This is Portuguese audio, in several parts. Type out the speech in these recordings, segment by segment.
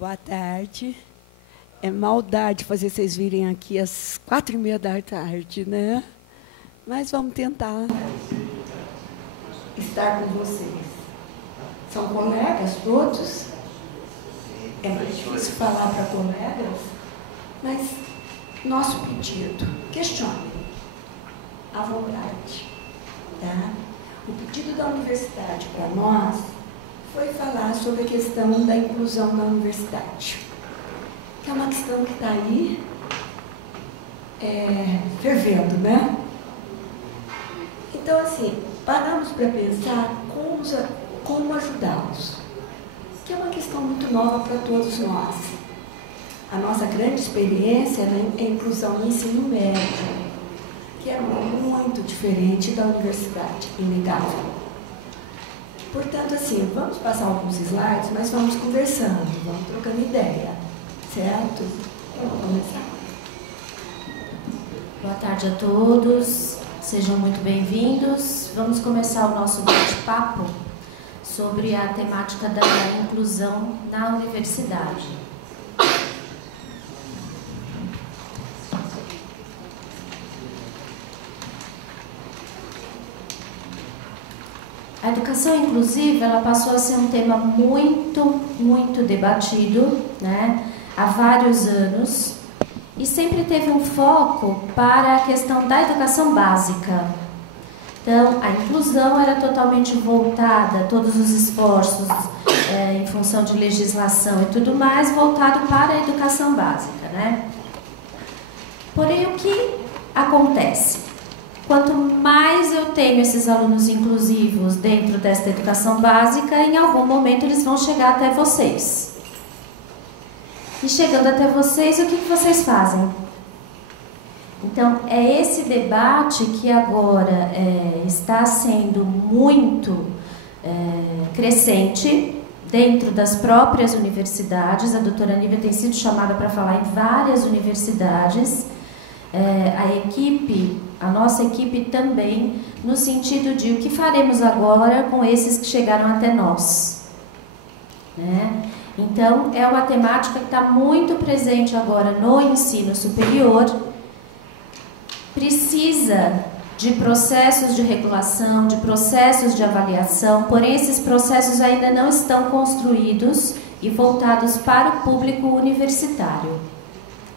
Boa tarde. É maldade fazer vocês virem aqui às 4h30 da tarde, né? Mas vamos tentar estar com vocês. São colegas todos? É mais difícil falar para colegas, mas nosso pedido, questionem à vontade. Tá? O pedido da universidade para nós foi falar sobre a questão da inclusão na universidade, que é uma questão que está aí fervendo, né? Então, assim, paramos para pensar como ajudá-los, que é uma questão muito nova para todos nós. A nossa grande experiência é a inclusão no ensino médio, que é muito diferente da universidade, inegável. Portanto, assim, vamos passar alguns slides, mas vamos conversando, vamos trocando ideia, certo? Vamos começar. Boa tarde a todos, sejam muito bem-vindos. Vamos começar o nosso bate-papo sobre a temática da inclusão na universidade. A educação inclusiva, ela passou a ser um tema muito debatido, né, há vários anos, e sempre teve um foco para a questão da educação básica. Então, a inclusão era totalmente voltada, todos os esforços em função de legislação e tudo mais, voltado para a educação básica, né? Porém, o que acontece? Quanto mais eu tenho esses alunos inclusivos dentro desta educação básica, em algum momento eles vão chegar até vocês. E chegando até vocês, o que vocês fazem? Então, é esse debate que agora está sendo muito crescente dentro das próprias universidades. A doutora Nívia tem sido chamada para falar em várias universidades. A nossa equipe também, no sentido de o que faremos agora com esses que chegaram até nós, né? Então, é uma temática que está muito presente agora no ensino superior, precisa de processos de regulação, de processos de avaliação, porém esses processos ainda não estão construídos e voltados para o público universitário.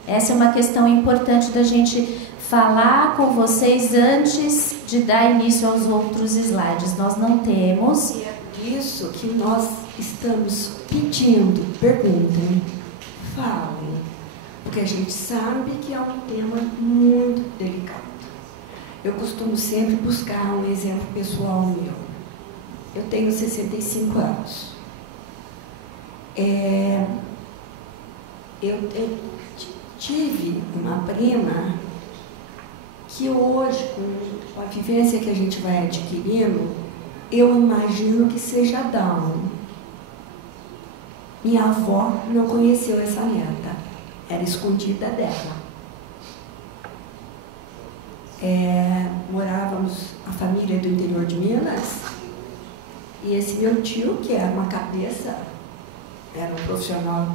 Essa é uma questão importante da gente falar com vocês antes de dar início aos outros slides. Nós não temos. E é isso que nós estamos pedindo. Perguntem, falem, porque a gente sabe que é um tema muito delicado. Eu costumo sempre buscar um exemplo pessoal meu. Eu tenho 65 anos. Eu tive uma prima que hoje, com a vivência que a gente vai adquirindo, eu imagino que seja Down. Minha avó não conheceu essa neta, era escondida dela. Morávamos, a família do interior de Minas, e esse meu tio, que era uma cabeça, era um profissional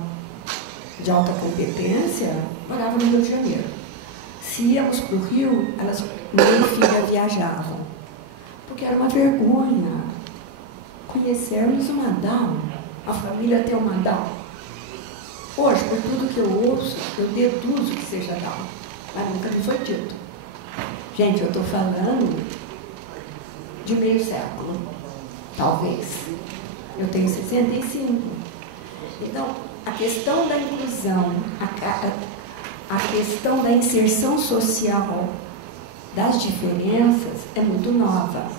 de alta competência, morava no Rio de Janeiro. Se íamos para o Rio, elas, mãe e filha, viajavam. Porque era uma vergonha conhecermos uma Down, a família ter uma Down. Hoje, por tudo que eu ouço, eu deduzo que seja Down, mas nunca me foi dito. Gente, eu estou falando de meio século, talvez. Eu tenho 65. Então, a questão da inclusão, a questão da inserção social das diferenças é muito nova.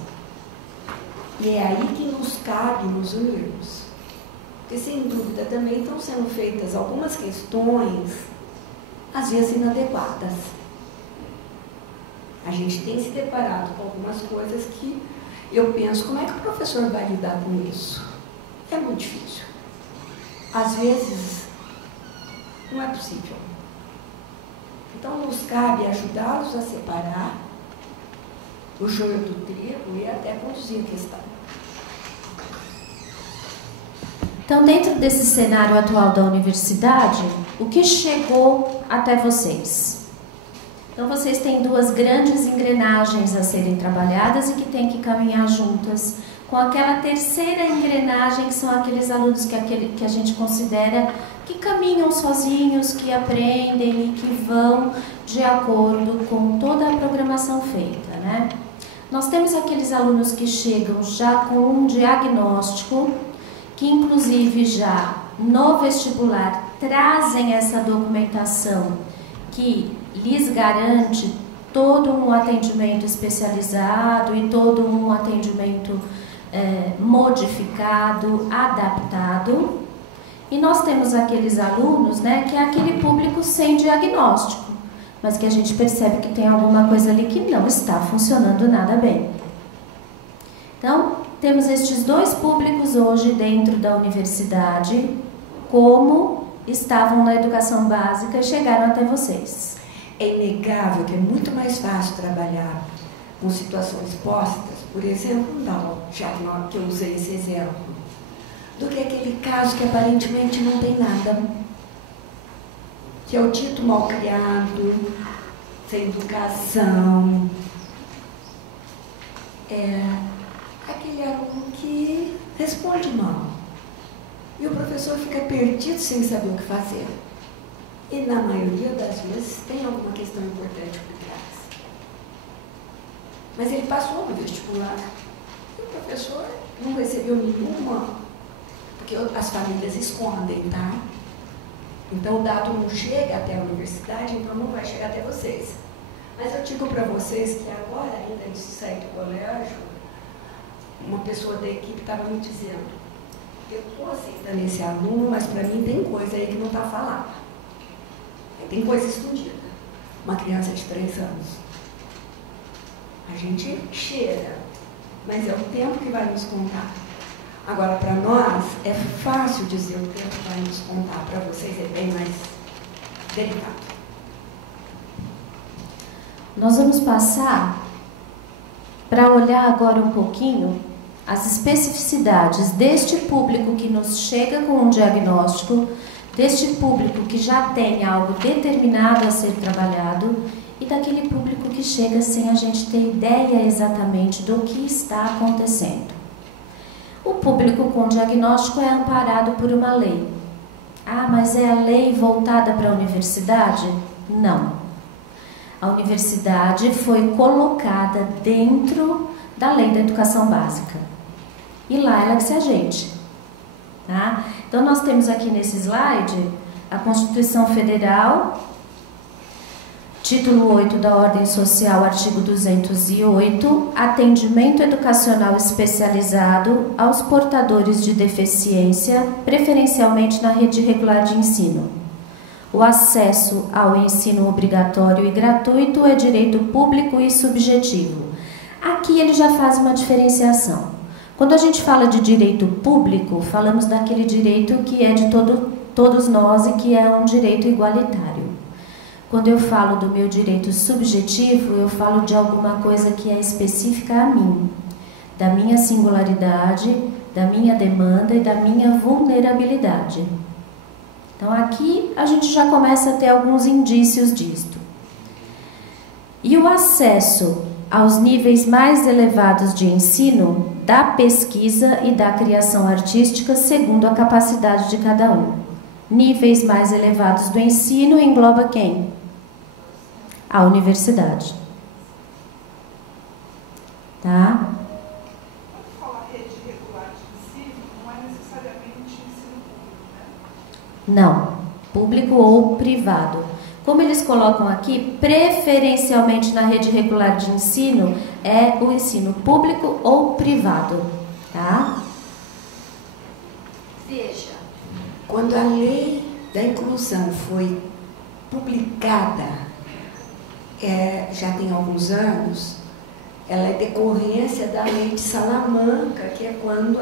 E é aí que nos cabe nos unirmos. Porque, sem dúvida, também estão sendo feitas algumas questões, às vezes inadequadas. A gente tem se deparado com algumas coisas que eu penso, como é que o professor vai lidar com isso? É muito difícil. Às vezes, não é possível. Então, nos cabe ajudá-los a separar o joio do trigo e até conduzir a questão. Então, dentro desse cenário atual da universidade, o que chegou até vocês? Então, vocês têm duas grandes engrenagens a serem trabalhadas e que têm que caminhar juntas com aquela terceira engrenagem, que são aqueles alunos que a gente considera que caminham sozinhos, que aprendem e que vão de acordo com toda a programação feita, né? Nós temos aqueles alunos que chegam já com um diagnóstico, que inclusive já no vestibular trazem essa documentação que lhes garante todo um atendimento especializado e todo um atendimento modificado, adaptado. E nós temos aqueles alunos, né, que é aquele público sem diagnóstico, mas que a gente percebe que tem alguma coisa ali que não está funcionando nada bem. Então, temos estes dois públicos hoje dentro da universidade, como estavam na educação básica e chegaram até vocês. É inegável que é muito mais fácil trabalhar com situações postas, por exemplo, já que eu usei esse exemplo, do que aquele caso que aparentemente não tem nada, que é o dito mal criado, sem educação, aquele aluno que responde mal. E o professor fica perdido sem saber o que fazer. E na maioria das vezes tem alguma questão importante por trás. Mas ele passou no vestibular e o professor não recebeu nenhuma, porque as famílias escondem, tá? Então o dado não chega até a universidade, então não vai chegar até vocês. Mas eu digo para vocês que agora, ainda antes de sair do colégio, uma pessoa da equipe estava me dizendo: eu estou aceitando esse aluno, mas para mim tem coisa aí que não está falada. Tem coisa escondida. Uma criança de 3 anos. A gente cheira, mas é o tempo que vai nos contar. Agora, para nós, é fácil dizer o tempo que vai nos contar. Para vocês é bem mais delicado. Nós vamos passar para olhar agora um pouquinho as especificidades deste público que nos chega com um diagnóstico, deste público que já tem algo determinado a ser trabalhado e daquele público que chega sem a gente ter ideia exatamente do que está acontecendo. O público com diagnóstico é amparado por uma lei. Ah, mas é a lei voltada para a universidade? Não. A universidade foi colocada dentro da lei da educação básica. E lá ela que se ajeite. Tá? Então, nós temos aqui nesse slide a Constituição Federal, título 8 da Ordem Social, artigo 208, atendimento educacional especializado aos portadores de deficiência, preferencialmente na rede regular de ensino. O acesso ao ensino obrigatório e gratuito é direito público e subjetivo. Aqui ele já faz uma diferenciação. Quando a gente fala de direito público, falamos daquele direito que é de todos nós e que é um direito igualitário. Quando eu falo do meu direito subjetivo, eu falo de alguma coisa que é específica a mim, da minha singularidade, da minha demanda e da minha vulnerabilidade. Então aqui a gente já começa a ter alguns indícios disto. E o acesso aos níveis mais elevados de ensino, da pesquisa e da criação artística segundo a capacidade de cada um. Níveis mais elevados do ensino engloba quem? A universidade. Tá? Quando fala rede regular de ensino, não é necessariamente ensino público, né? Não. Público ou privado. Como eles colocam aqui, preferencialmente na rede regular de ensino, é o ensino público ou privado, tá? Veja, quando a lei da inclusão foi publicada, já tem alguns anos, ela é decorrência da lei de Salamanca, que é quando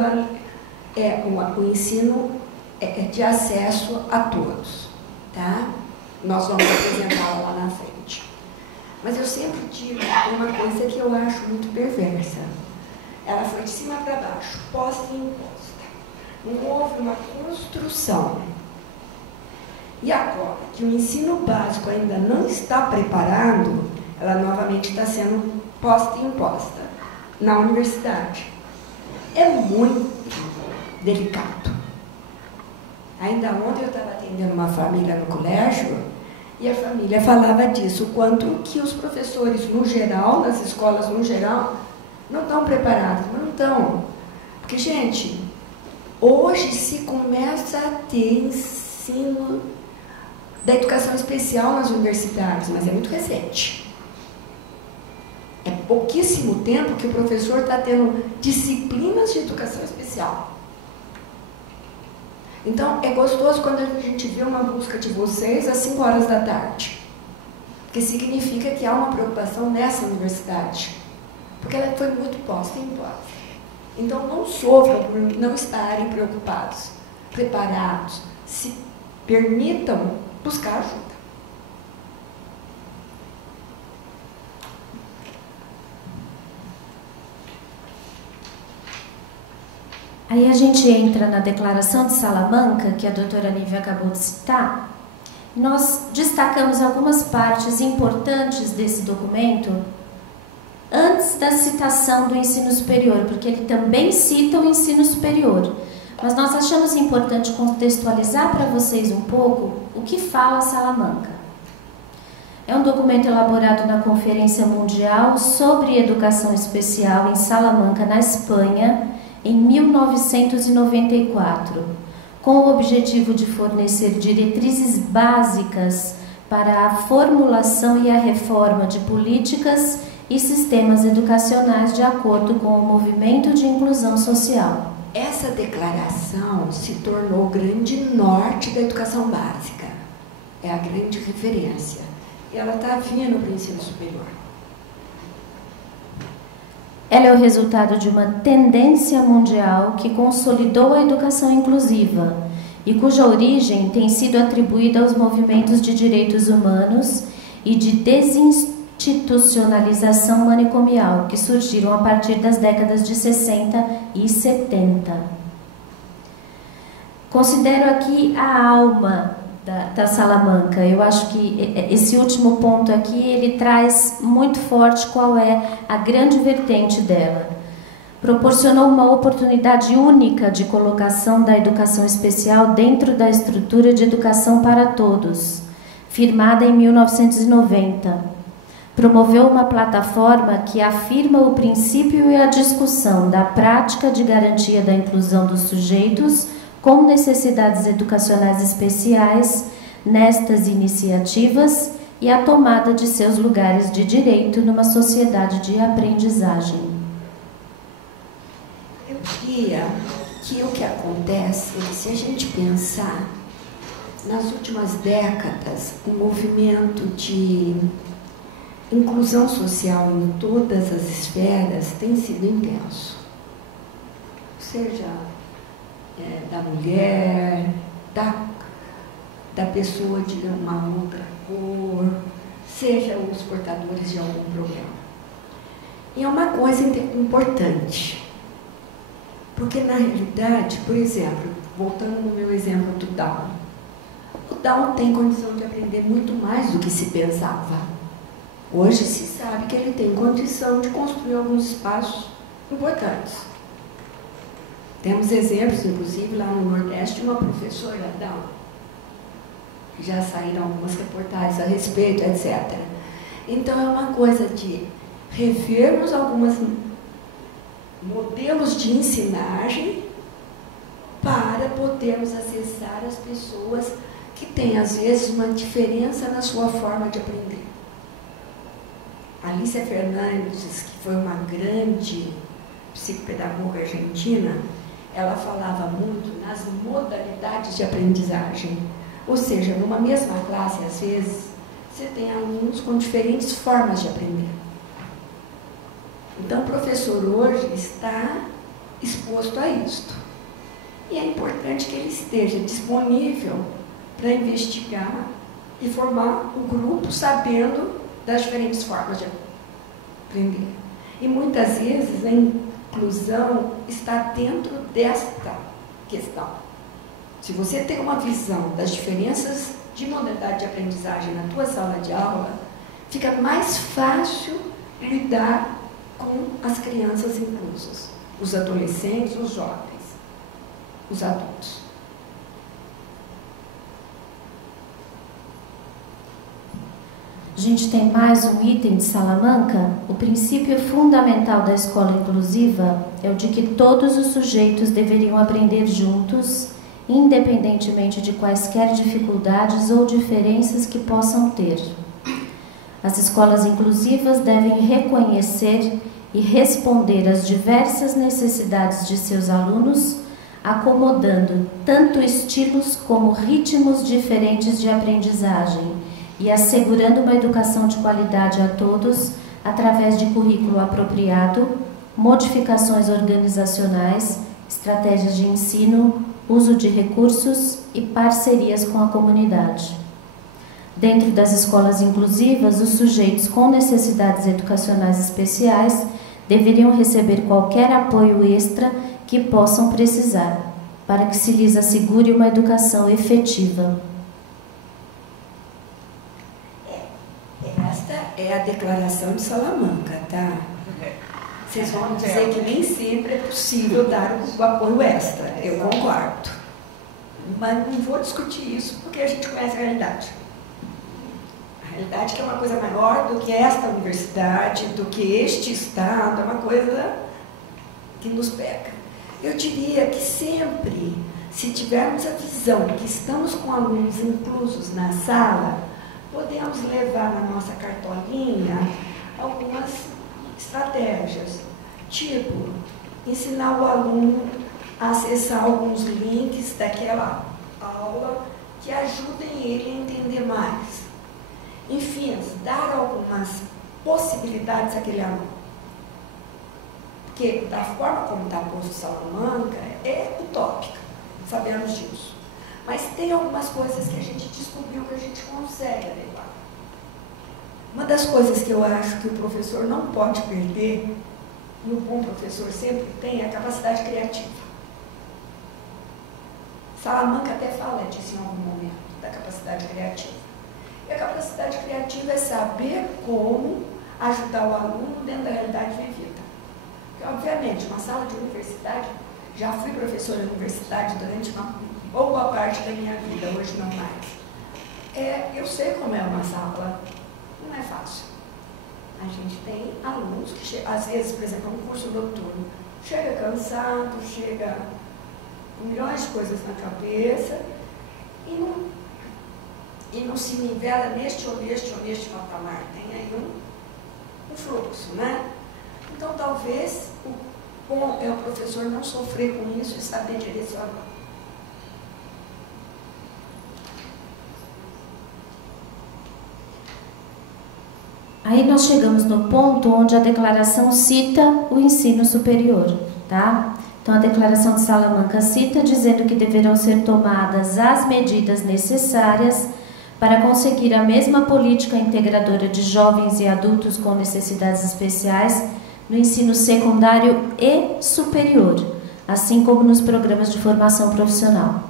o ensino é de acesso a todos, tá? Nós vamos apresentá-la lá na frente. Mas eu sempre digo uma coisa que eu acho muito perversa. Ela foi de cima para baixo, posta e imposta. Não houve uma construção. E agora, que o ensino básico ainda não está preparado, ela novamente está sendo posta e imposta na universidade. É muito delicado. Ainda ontem eu estava atendendo uma família no colégio e a família falava disso, o quanto que os professores, no geral, nas escolas no geral, não estão preparados, não estão. Porque, gente, hoje se começa a ter ensino da educação especial nas universidades, mas é muito recente. É pouquíssimo tempo que o professor está tendo disciplinas de educação especial. Então, é gostoso quando a gente vê uma busca de vocês às 5 horas da tarde. Porque significa que há uma preocupação nessa universidade. Porque ela foi muito posta e imposta. Então, não sofram por não estarem preocupados, preparados. Se permitam buscar ajuda. Aí a gente entra na Declaração de Salamanca, que a doutora Nívia acabou de citar. Nós destacamos algumas partes importantes desse documento antes da citação do ensino superior, porque ele também cita o ensino superior. Mas nós achamos importante contextualizar para vocês um pouco o que fala Salamanca. É um documento elaborado na Conferência Mundial sobre Educação Especial em Salamanca, na Espanha, em 1994, com o objetivo de fornecer diretrizes básicas para a formulação e a reforma de políticas e sistemas educacionais de acordo com o movimento de inclusão social. Essa declaração se tornou o grande norte da educação básica. É a grande referência. E ela está vindo para o ensino superior. Ela é o resultado de uma tendência mundial que consolidou a educação inclusiva e cuja origem tem sido atribuída aos movimentos de direitos humanos e de desinstitucionalização manicomial que surgiram a partir das décadas de 60 e 70. Considero aqui a alma da Salamanca. Eu acho que esse último ponto aqui, ele traz muito forte qual é a grande vertente dela. Proporcionou uma oportunidade única de colocação da educação especial dentro da estrutura de educação para todos, firmada em 1990. Promoveu uma plataforma que afirma o princípio e a discussão da prática de garantia da inclusão dos sujeitos com necessidades educacionais especiais nestas iniciativas e a tomada de seus lugares de direito numa sociedade de aprendizagem. Eu diria que o que acontece, se a gente pensar, nas últimas décadas, o movimento de inclusão social em todas as esferas tem sido intenso. Seja da mulher, da pessoa de uma outra cor, seja os portadores de algum problema. E é uma coisa importante, porque na realidade, por exemplo, voltando no meu exemplo do Down, o Down tem condição de aprender muito mais do que se pensava. Hoje se sabe que ele tem condição de construir alguns espaços importantes. Temos exemplos, inclusive, lá no Nordeste, de uma professora Down. Já saíram algumas reportagens a respeito, etc. Então, é uma coisa de revermos alguns modelos de ensinagem para podermos acessar as pessoas que têm, às vezes, uma diferença na sua forma de aprender. Alicia Fernandes, que foi uma grande psicopedagoga argentina, ela falava muito nas modalidades de aprendizagem. Ou seja, numa mesma classe, às vezes, você tem alunos com diferentes formas de aprender. Então, o professor hoje está exposto a isto. E é importante que ele esteja disponível para investigar e formar o grupo sabendo das diferentes formas de aprender. E muitas vezes a inclusão está dentro desta questão. Se você tem uma visão das diferenças de modalidade de aprendizagem na tua sala de aula, fica mais fácil lidar com as crianças inclusas, os adolescentes, os jovens, os adultos. A gente tem mais um item de Salamanca. O princípio fundamental da escola inclusiva é o de que todos os sujeitos deveriam aprender juntos, independentemente de quaisquer dificuldades ou diferenças que possam ter. As escolas inclusivas devem reconhecer e responder às diversas necessidades de seus alunos, acomodando tanto estilos como ritmos diferentes de aprendizagem e assegurando uma educação de qualidade a todos através de currículo apropriado, modificações organizacionais, estratégias de ensino, uso de recursos e parcerias com a comunidade. Dentro das escolas inclusivas, os sujeitos com necessidades educacionais especiais deveriam receber qualquer apoio extra que possam precisar, para que se lhes assegure uma educação efetiva. Esta é a declaração de Salamanca, tá? Vocês vão dizer que nem sempre é possível dar o apoio extra, eu concordo. Mas não vou discutir isso porque a gente conhece a realidade. A realidade que é uma coisa maior do que esta universidade, do que este estado, é uma coisa que nos pega. Eu diria que sempre, se tivermos a visão que estamos com alunos inclusos na sala, podemos levar na nossa cartolinha algumas estratégias, tipo ensinar o aluno a acessar alguns links daquela aula que ajudem ele a entender mais. Enfim, dar algumas possibilidades àquele aluno. Porque da forma como está posto Salamanca, é utópica, sabemos disso. Mas tem algumas coisas que a gente descobriu que a gente consegue levar. Uma das coisas que eu acho que o professor não pode perder, e o bom professor sempre tem, é a capacidade criativa. Salamanca até fala disso em algum momento, da capacidade criativa. E a capacidade criativa é saber como ajudar o aluno dentro da realidade vivida. Porque, obviamente, uma sala de universidade, já fui professora de universidade durante uma boa parte da minha vida, hoje não mais. Eu sei como é uma sala, não é fácil. A gente tem alunos que, às vezes, por exemplo, um curso noturno, chega cansado, chega com milhões de coisas na cabeça e não se nivela neste ou neste patamar. Tem aí um fluxo, né? Então, talvez o bom é o professor não sofrer com isso e saber direcionar. Aí nós chegamos no ponto onde a declaração cita o ensino superior, tá? Então a declaração de Salamanca cita dizendo que deverão ser tomadas as medidas necessárias para conseguir a mesma política integradora de jovens e adultos com necessidades especiais no ensino secundário e superior, assim como nos programas de formação profissional.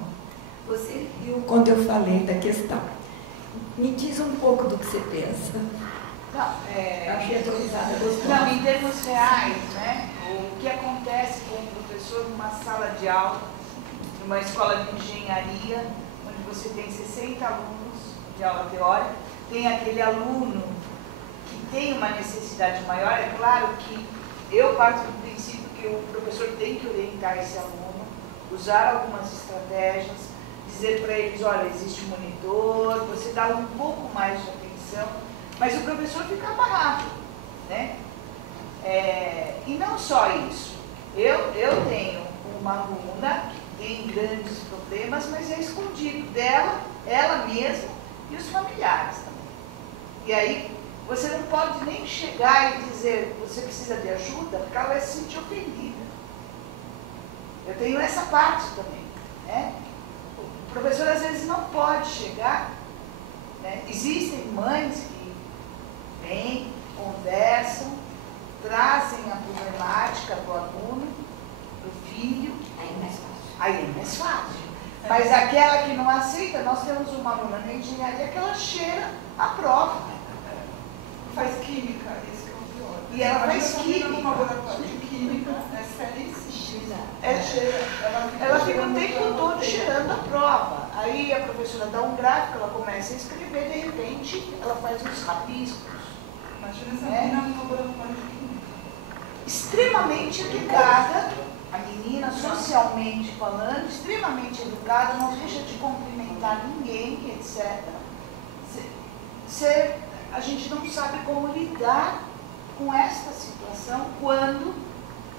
Você viu quando eu falei da questão. Me diz um pouco do que você pensa. Não, achei atualizada, gostou. Não, em termos reais, né? O que acontece com o professor numa sala de aula, numa escola de engenharia, onde você tem 60 alunos de aula teórica, tem aquele aluno que tem uma necessidade maior. É claro que eu parto do princípio que o professor tem que orientar esse aluno, usar algumas estratégias, dizer para eles, olha, existe um monitor, você dá um pouco mais de atenção, mas o professor fica amarrado, né? E não só isso. Eu tenho uma aluna que tem grandes problemas, mas é escondido dela, ela mesma e os familiares também. E aí, você não pode nem chegar e dizer, você precisa de ajuda, porque ela vai se sentir ofendida. Eu tenho essa parte também, né? O professor, às vezes, não pode chegar, né? Existem mães que vêm, conversam, trazem a problemática para o aluno, para o filho. Aí é mais fácil. Aí é mais Mas aquela que não aceita, nós temos uma aluna na engenharia que ela cheira a prova. Faz química, esse que é o pior. E ela faz química. No laboratório de química, é seríssimo. Cheira. Ela fica o tempo todo cheirando a prova. Aí a professora dá um gráfico, ela começa a escrever, de repente ela faz uns rabiscos. Imagina essa menina no laboratório de química. Extremamente educada, a menina, socialmente falando, extremamente educada, não deixa de cumprimentar ninguém, etc. A gente não sabe como lidar com esta situação quando,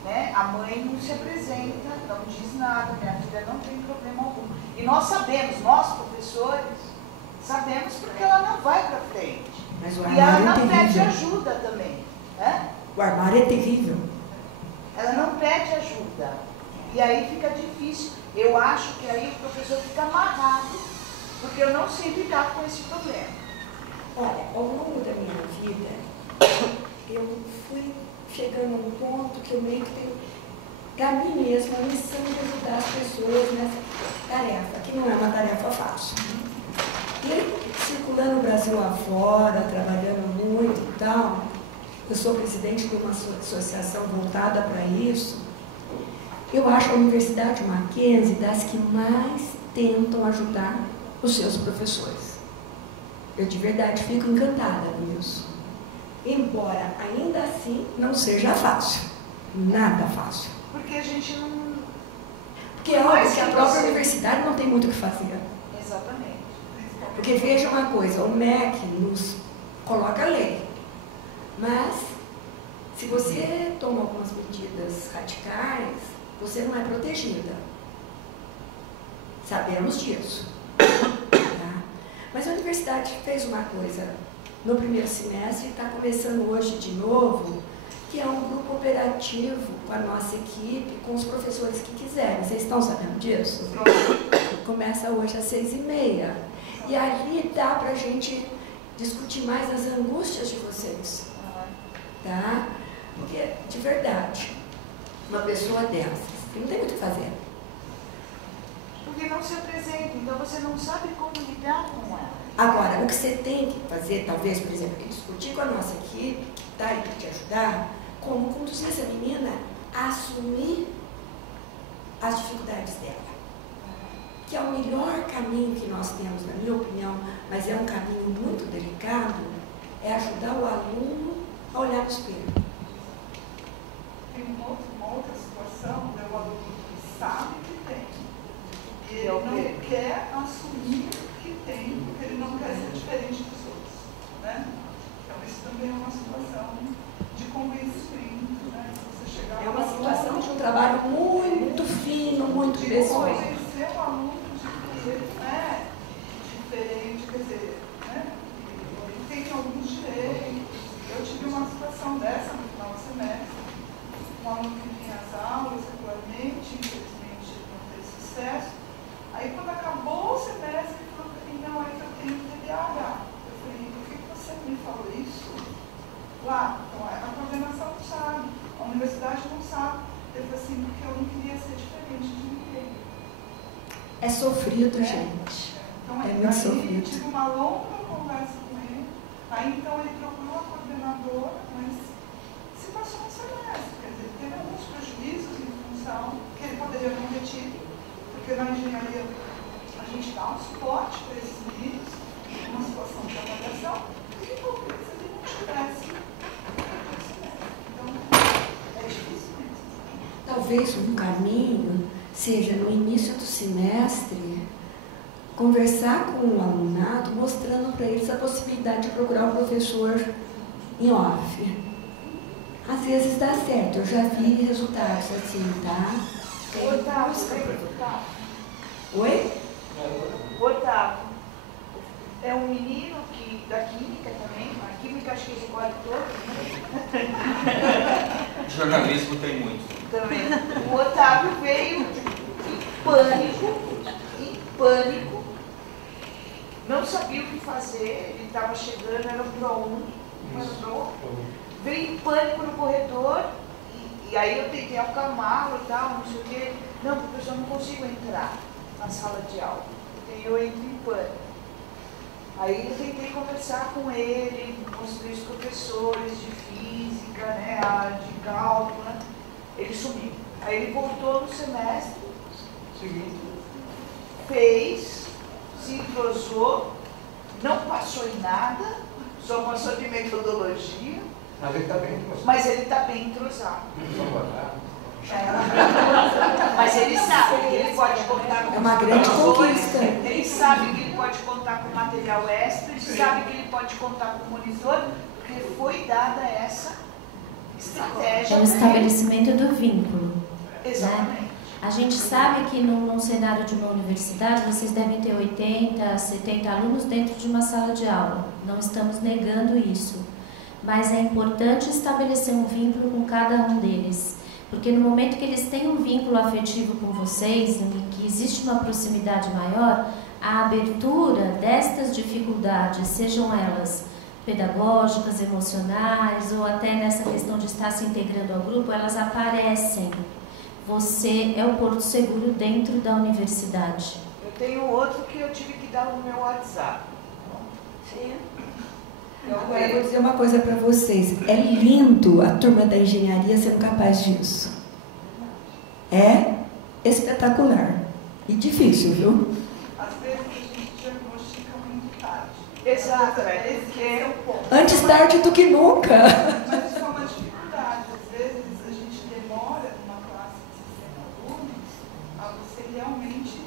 né, a mãe não se apresenta, não diz nada, minha filha não tem problema algum. E nós sabemos, nós professores, sabemos porque ela não vai para frente. Mas o E ela armário é não pede terrível. ajuda também. Né? O armário é terrível. Ela não pede ajuda. E aí fica difícil. Eu acho que aí o professor fica amarrado, porque eu não sei lidar com esse problema. Olha, ao longo da minha vida, eu fui chegando a um ponto que eu meio que tenho, para mim mesma, a missão de ajudar as pessoas nessa tarefa, que não é uma tarefa fácil. E circulando o Brasil afora, trabalhando muito e tal, eu sou presidente de uma associação voltada para isso. Eu acho a Universidade Mackenzie das que mais tentam ajudar os seus professores. Eu de verdade fico encantada com isso. Embora ainda assim não seja fácil. Nada fácil. Porque a gente não... Porque é óbvio que a própria universidade não tem muito o que fazer. Exatamente. Porque veja uma coisa, o MEC nos coloca a lei. Mas, se você toma algumas medidas radicais, você não é protegida. Sabemos disso. Tá? Mas a universidade fez uma coisa no primeiro semestre e está começando hoje de novo, que é um grupo operativo com a nossa equipe, com os professores que quiserem. Vocês estão sabendo disso? Começa hoje às 6h30. E ali dá para a gente discutir mais as angústias de vocês. Tá? Porque, de verdade, uma pessoa dessas, não tem muito o que fazer. Porque não se apresenta, então você não sabe como lidar com ela. Agora, o que você tem que fazer, talvez, por exemplo, é discutir com a nossa equipe, que está aí para te ajudar, como conduzir essa menina a assumir as dificuldades dela. Que é o melhor caminho que nós temos, na minha opinião, mas é um caminho muito delicado, é ajudar o aluno a olhar no espelho. Tem uma outra situação, é o aluno que sabe que tem. E ele não quer assumir que tem, porque ele não quer ser diferente dos outros. Né? Então isso também é uma situação de convencimento. Né? Você chegar É uma situação de um trabalho muito fino, muito pessoal. Convencer o aluno de que ele é diferente, quer dizer, né? Ele tem alguns direitos. Eu tive uma situação dessa no final do semestre, um aluno que vinha às aulas regularmente, infelizmente ele não teve sucesso. Aí quando acabou o semestre, ele falou para mim, não, é que eu tenho TDAH. Eu falei, por que você me falou isso? Lá, então a coordenação não sabe, a universidade não sabe. Ele falou assim, porque eu não queria ser diferente de ninguém. É sofrido, gente. Então, é muito sofrido. Tive uma longa conversa com ele, aí então ele procurou a coordenadora, mas se passou um semestre, quer dizer, teve alguns prejuízos em função que ele poderia não ter tido, porque na engenharia a gente dá um suporte para esses meninos, uma situação de avaliação, e talvez ele não tivesse. Então, é difícil mesmo. Talvez um caminho seja, no início do semestre, conversar com o alunado, mostrando para eles a possibilidade de procurar o professor em off. Às vezes dá certo, eu já vi resultados assim, tá? Oi? Otávio. É um menino que, da química também, a química acho que ele escolhe todo. Né? Jornalismo tem muito. Também. O Otávio veio em pânico, não sabia o que fazer, ele estava chegando, era um ProUni, veio em pânico no corredor, e aí eu tentei acalmá-lo e tal, não sei o quê. Não, professor, não consigo entrar. na sala de aula. E eu entro em pânico. Aí eu tentei conversar com ele, mostrei os professores de física, né, de cálculo, né? Ele sumiu. Aí ele voltou no semestre seguinte, fez, se entrosou, não passou em nada, só passou de metodologia. Mas ele está bem entrosado. Mas ele está bem entrosado. Mas ele sabe que ele pode contar com uma grande conquista. Ele sabe que ele pode contar com material extra, ele sabe que ele pode contar com monitor, porque foi dada essa estratégia. É o estabelecimento do vínculo. Exatamente. Né? A gente sabe que num cenário de uma universidade, vocês devem ter 80, 70 alunos dentro de uma sala de aula. Não estamos negando isso. Mas é importante estabelecer um vínculo com cada um deles. Porque no momento que eles têm um vínculo afetivo com vocês, em que existe uma proximidade maior, a abertura destas dificuldades, sejam elas pedagógicas, emocionais, ou até nessa questão de estar se integrando ao grupo, elas aparecem. Você é o porto seguro dentro da universidade. Eu tenho outro que eu tive que dar no meu WhatsApp. Sim. Agora eu vou dizer uma coisa para vocês. É lindo a turma da engenharia sendo capaz disso. É espetacular. E difícil, viu? Às vezes a gente diagnostica muito tarde. Exato, esse é o ponto. Antes tarde do que nunca. Mas isso é uma dificuldade. Às vezes a gente demora numa classe de 60 alunos a você realmente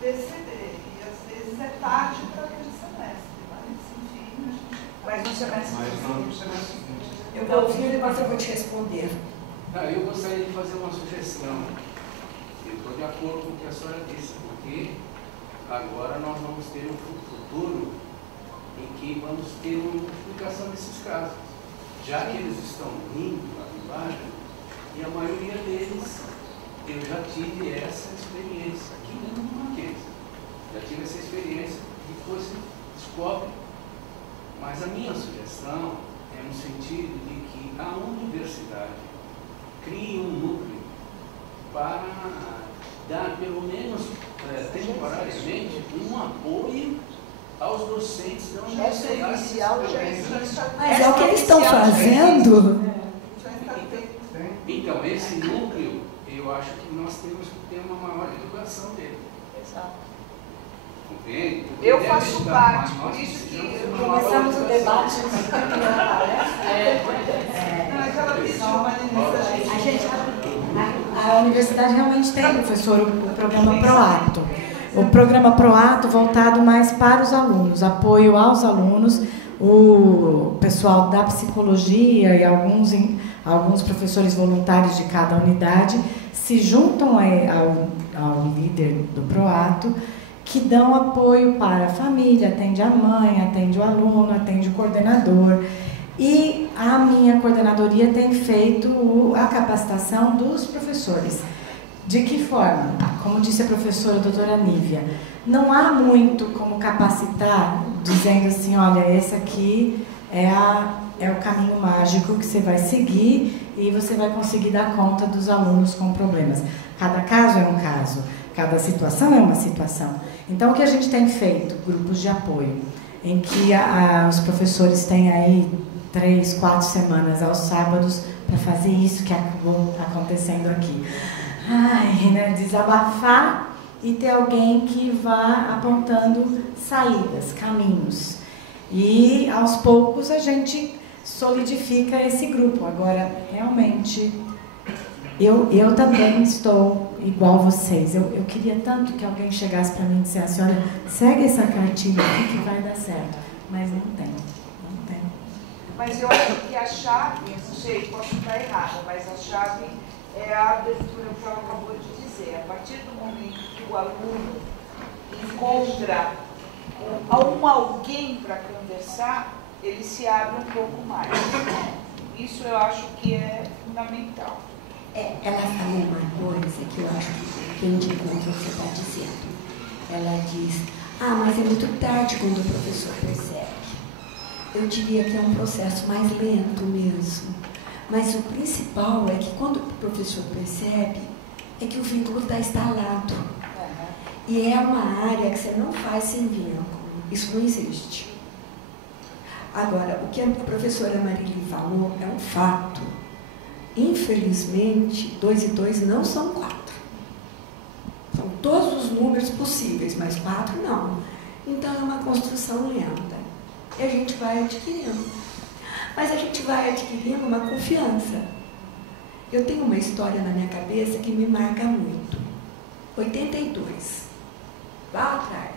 perceber. E às vezes é tarde para aquele semestre. Mas enfim, a gente... Mas no semestre seguinte. Eu vou ouvir e depois eu vou te responder. Eu gostaria de fazer uma sugestão. Eu estou de acordo com o que a senhora disse, porque agora nós vamos ter um futuro em que vamos ter uma multiplicação desses casos. Já que eles estão vindo lá embaixo, e a maioria deles, eu já tive essa experiência aqui mesmo no Mackenzie. Já tive essa experiência e depois se descobre. Mas a minha sugestão é no sentido de que a universidade crie um núcleo para dar, pelo menos temporariamente, um apoio aos docentes da Essa universidade. inicial já existe. Mas é o que eles estão fazendo. Então, esse núcleo, eu acho que nós temos que ter uma maior educação dele. Exato. Entende? Porque Eu deve faço estar, parte, mas nós por isso que precisamos eu de uma Começamos o maior debate. Mas ela pediu uma A universidade realmente tem, professor, o programa PROATO. O programa PROATO voltado mais para os alunos, apoio aos alunos, o pessoal da psicologia e alguns professores voluntários de cada unidade se juntam ao líder do PROATO, que dão apoio para a família, atende a mãe, atende o aluno, atende o coordenador. E a minha coordenadoria tem feito a capacitação dos professores. De que forma? Como disse a professora doutora Nívia, não há muito como capacitar, dizendo assim, olha, esse aqui é o caminho mágico que você vai seguir e você vai conseguir dar conta dos alunos com problemas. Cada caso é um caso, cada situação é uma situação. Então, o que a gente tem feito? Grupos de apoio, em que os professores têm aí 3, 4 semanas aos sábados para fazer isso que acabou acontecendo aqui. Desabafar e ter alguém que vá apontando saídas, caminhos. E, aos poucos, a gente solidifica esse grupo. Agora, realmente, eu também estou igual vocês. Eu queria tanto que alguém chegasse para mim e dissesse, olha, segue essa cartilha aqui que vai dar certo. Mas não tem. Mas eu acho que a chave, não sei, posso estar errada, mas a chave é a abertura que ela acabou de dizer. A partir do momento que o aluno encontra alguém para conversar, ele se abre um pouco mais. Isso eu acho que é fundamental. Ela falou uma coisa que eu acho que tem de encontro ao que você está dizendo. Ela diz, mas é muito tarde quando o professor percebe. Eu diria que é um processo mais lento mesmo. Mas o principal é que quando o professor percebe, é que o vínculo está instalado. E é uma área que você não faz sem vínculo. Isso não existe. Agora, o que a professora Marília falou é um fato. Infelizmente, 2 e 2 não são 4. São todos os números possíveis, mas 4 não. Então, é uma construção lenta. E a gente vai adquirindo. Mas a gente vai adquirindo uma confiança. Eu tenho uma história na minha cabeça que me marca muito. 82, lá atrás,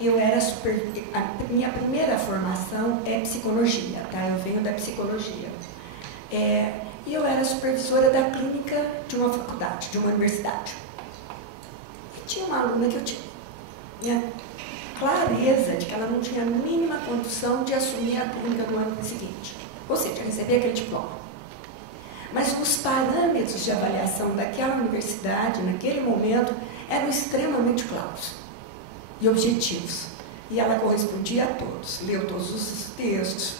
eu era a minha primeira formação é psicologia, tá? Eu venho da psicologia. E eu era supervisora da clínica de uma faculdade, de uma universidade. E tinha uma aluna que eu tinha clareza de que ela não tinha a mínima condição de assumir a clínica no ano seguinte. Ou seja, receber aquele diploma. Mas os parâmetros de avaliação daquela universidade, naquele momento, eram extremamente claros e objetivos. E ela correspondia a todos, leu todos os textos.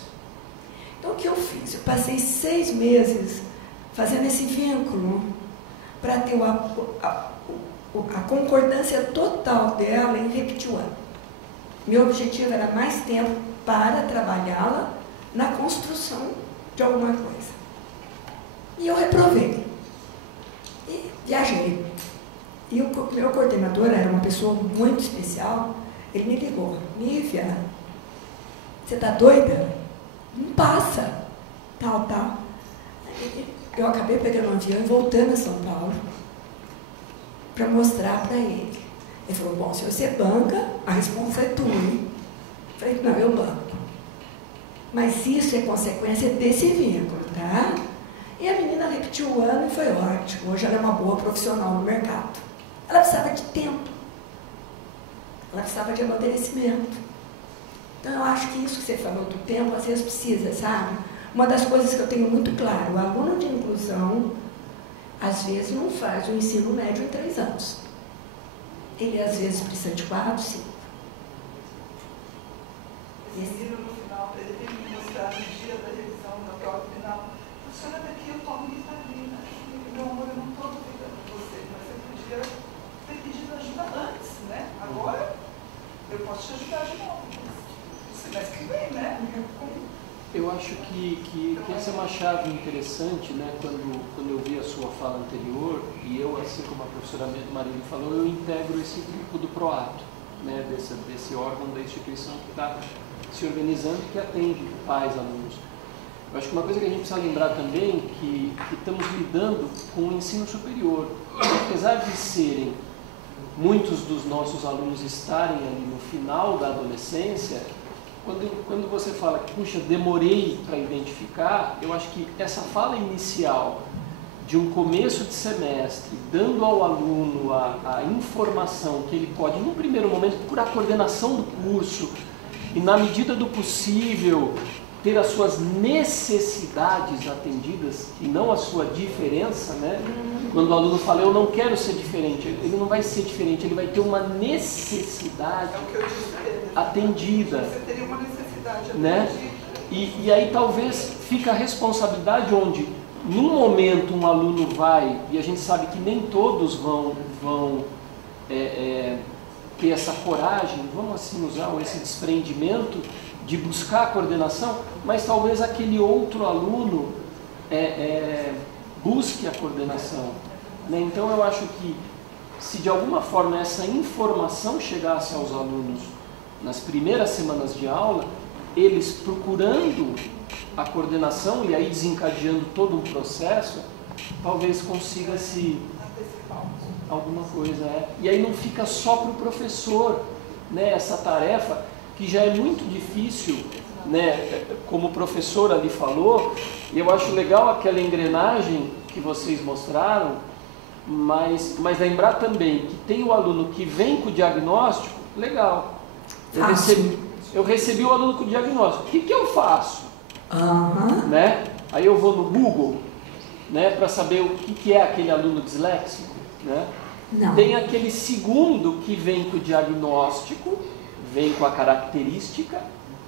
Então, o que eu fiz? Eu passei 6 meses fazendo esse vínculo para ter a concordância total dela em repetir o ano. Meu objetivo era mais tempo para trabalhá-la na construção de alguma coisa. E eu reprovei. E viajei. E o meu coordenador era uma pessoa muito especial. Ele me ligou. Nívia, você está doida? Não passa. Tal. Eu acabei pegando um avião e voltando a São Paulo para mostrar para ele. Ele falou, bom, se você banca, a resposta é tua. Eu falei, não, eu banco. Mas isso é consequência desse vínculo, tá? E a menina repetiu o ano e foi ótimo. Hoje ela é uma boa profissional no mercado. Ela precisava de tempo. Ela precisava de amadurecimento. Então, eu acho que isso que você falou do tempo, às vezes precisa, sabe? Uma das coisas que eu tenho muito claro, o aluno de inclusão, às vezes, não faz o ensino médio em 3 anos. Ele, às vezes, precisa de 4, 5. Esse livro, no final, ele tem que mostrar no dia da revisão, na prova final. Professora, daqui eu tomo vitamina. Meu amor, eu não estou duvidando de você, mas você podia ter pedido ajuda antes, né? Agora, eu posso te ajudar de novo. O semestre que vem, né? Eu acho que essa é uma chave interessante, né? Quando eu vi a sua fala anterior, e eu, assim como a professora Marília falou, eu integro esse grupo do PROATO, né? Desse órgão da instituição que está se organizando e que atende pais, alunos. Eu acho que uma coisa que a gente precisa lembrar também é que estamos lidando com o ensino superior. Apesar de serem muitos dos nossos alunos estarem ali no final da adolescência, quando você fala que, puxa, demorei para identificar, eu acho que essa fala inicial de um começo de semestre, dando ao aluno a informação que ele pode, num primeiro momento, procurar a coordenação do curso e, na medida do possível, ter as suas necessidades atendidas e não a sua diferença, né? Quando o aluno fala, eu não quero ser diferente, ele não vai ser diferente, ele vai ter uma necessidade atendida. Você teria uma necessidade atendida. Né? E aí talvez fica a responsabilidade onde, num momento, um aluno vai, e a gente sabe que nem todos vão ter essa coragem, vamos assim usar esse desprendimento de buscar a coordenação, mas talvez aquele outro aluno busque a coordenação. Né? Então eu acho que se de alguma forma essa informação chegasse aos alunos nas primeiras semanas de aula, eles procurando a coordenação e aí desencadeando todo um processo, talvez consiga-se alguma coisa. E aí não fica só para o professor, né, essa tarefa, que já é muito difícil, né, como o professor ali falou, e eu acho legal aquela engrenagem que vocês mostraram, mas lembrar também que tem o aluno que vem com o diagnóstico, legal. Eu recebi o aluno com o diagnóstico. O que eu faço? Né? Aí eu vou no Google, né, para saber o que é aquele aluno disléxico. Né? Tem aquele segundo que vem com o diagnóstico, vem com a característica,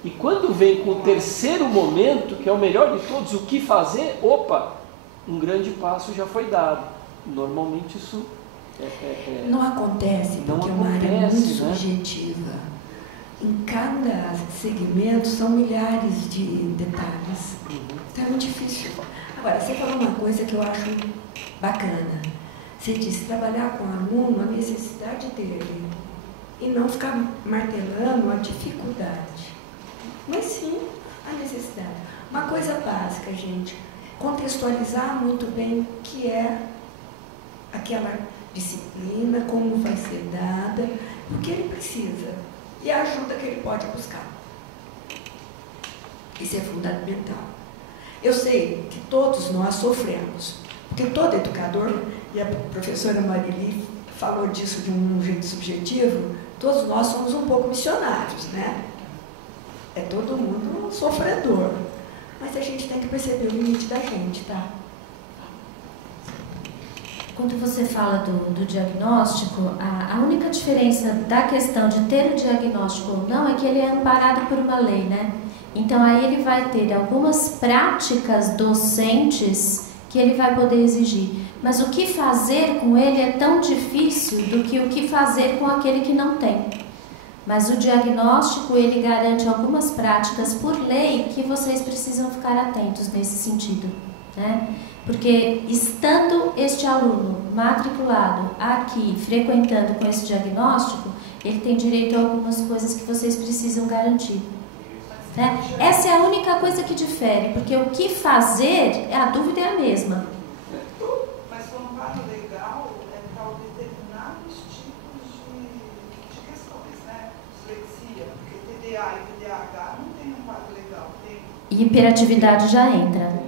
e quando vem com o terceiro momento, que é o melhor de todos, o que fazer, opa, um grande passo já foi dado. Normalmente isso Não acontece, porque é uma área muito subjetiva. Em cada segmento são milhares de detalhes. Então é muito difícil. Agora, você falou uma coisa que eu acho bacana. Você disse trabalhar com o aluno, a necessidade dele, e não ficar martelando a dificuldade. Mas sim, a necessidade. Uma coisa básica, gente, contextualizar muito bem o que é aquela disciplina, como vai ser dada, o que ele precisa e a ajuda que ele pode buscar. Isso é fundamental. Eu sei que todos nós sofremos, porque todo educador, e a professora Marili falou disso de um jeito subjetivo, todos nós somos um pouco missionários, né? É todo mundo sofredor. Mas a gente tem que perceber o limite da gente, tá? Quando você fala do diagnóstico, a única diferença da questão de ter o diagnóstico ou não é que ele é amparado por uma lei, né? Então aí ele vai ter algumas práticas docentes que ele vai poder exigir. Mas o que fazer com ele é tão difícil do que o que fazer com aquele que não tem. Mas o diagnóstico, ele garante algumas práticas por lei que vocês precisam ficar atentos nesse sentido, né? Porque estando este aluno matriculado aqui, frequentando com esse diagnóstico, ele tem direito a algumas coisas que vocês precisam garantir, né? Essa é a única coisa que difere, porque o que fazer, a dúvida é a mesma. Mas quando vai no legal, é para determinados tipos de questões, né? Dislexia, porque TDA e TDAH não tem um quadro legal, tem. E hiperatividade já entra.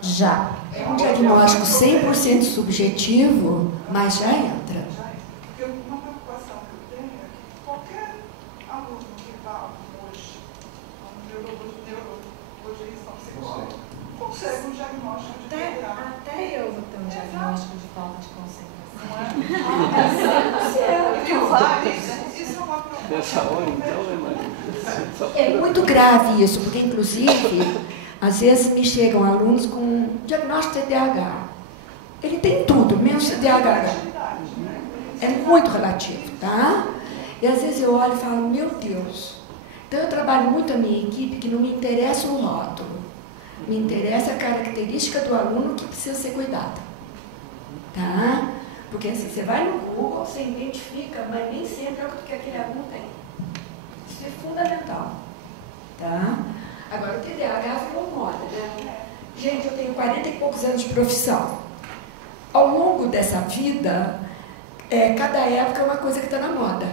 Já. É um diagnóstico 100% subjetivo, mas já entra. Porque uma preocupação que eu tenho é que qualquer aluno que vá hoje a um neurologista, um psicólogo, consegue um diagnóstico de TDA. Até eu vou ter um diagnóstico de falta de concentração. Isso é uma preocupação. Nessa hora, então, né, Maria? É muito grave isso, porque, inclusive, às vezes me chegam alunos com diagnóstico de TDAH. Ele tem tudo, menos TDAH. É muito relativo, tá? E às vezes eu olho e falo, meu Deus. Então eu trabalho muito a minha equipe que não me interessa o rótulo. Me interessa a característica do aluno que precisa ser cuidada. Tá? Porque assim, você vai no Google, você identifica, mas nem sempre é o que aquele aluno tem. Isso é fundamental. Tá? Agora, o TDAH virou moda, né? Gente, eu tenho 40 e poucos anos de profissão. Ao longo dessa vida, cada época é uma coisa que está na moda.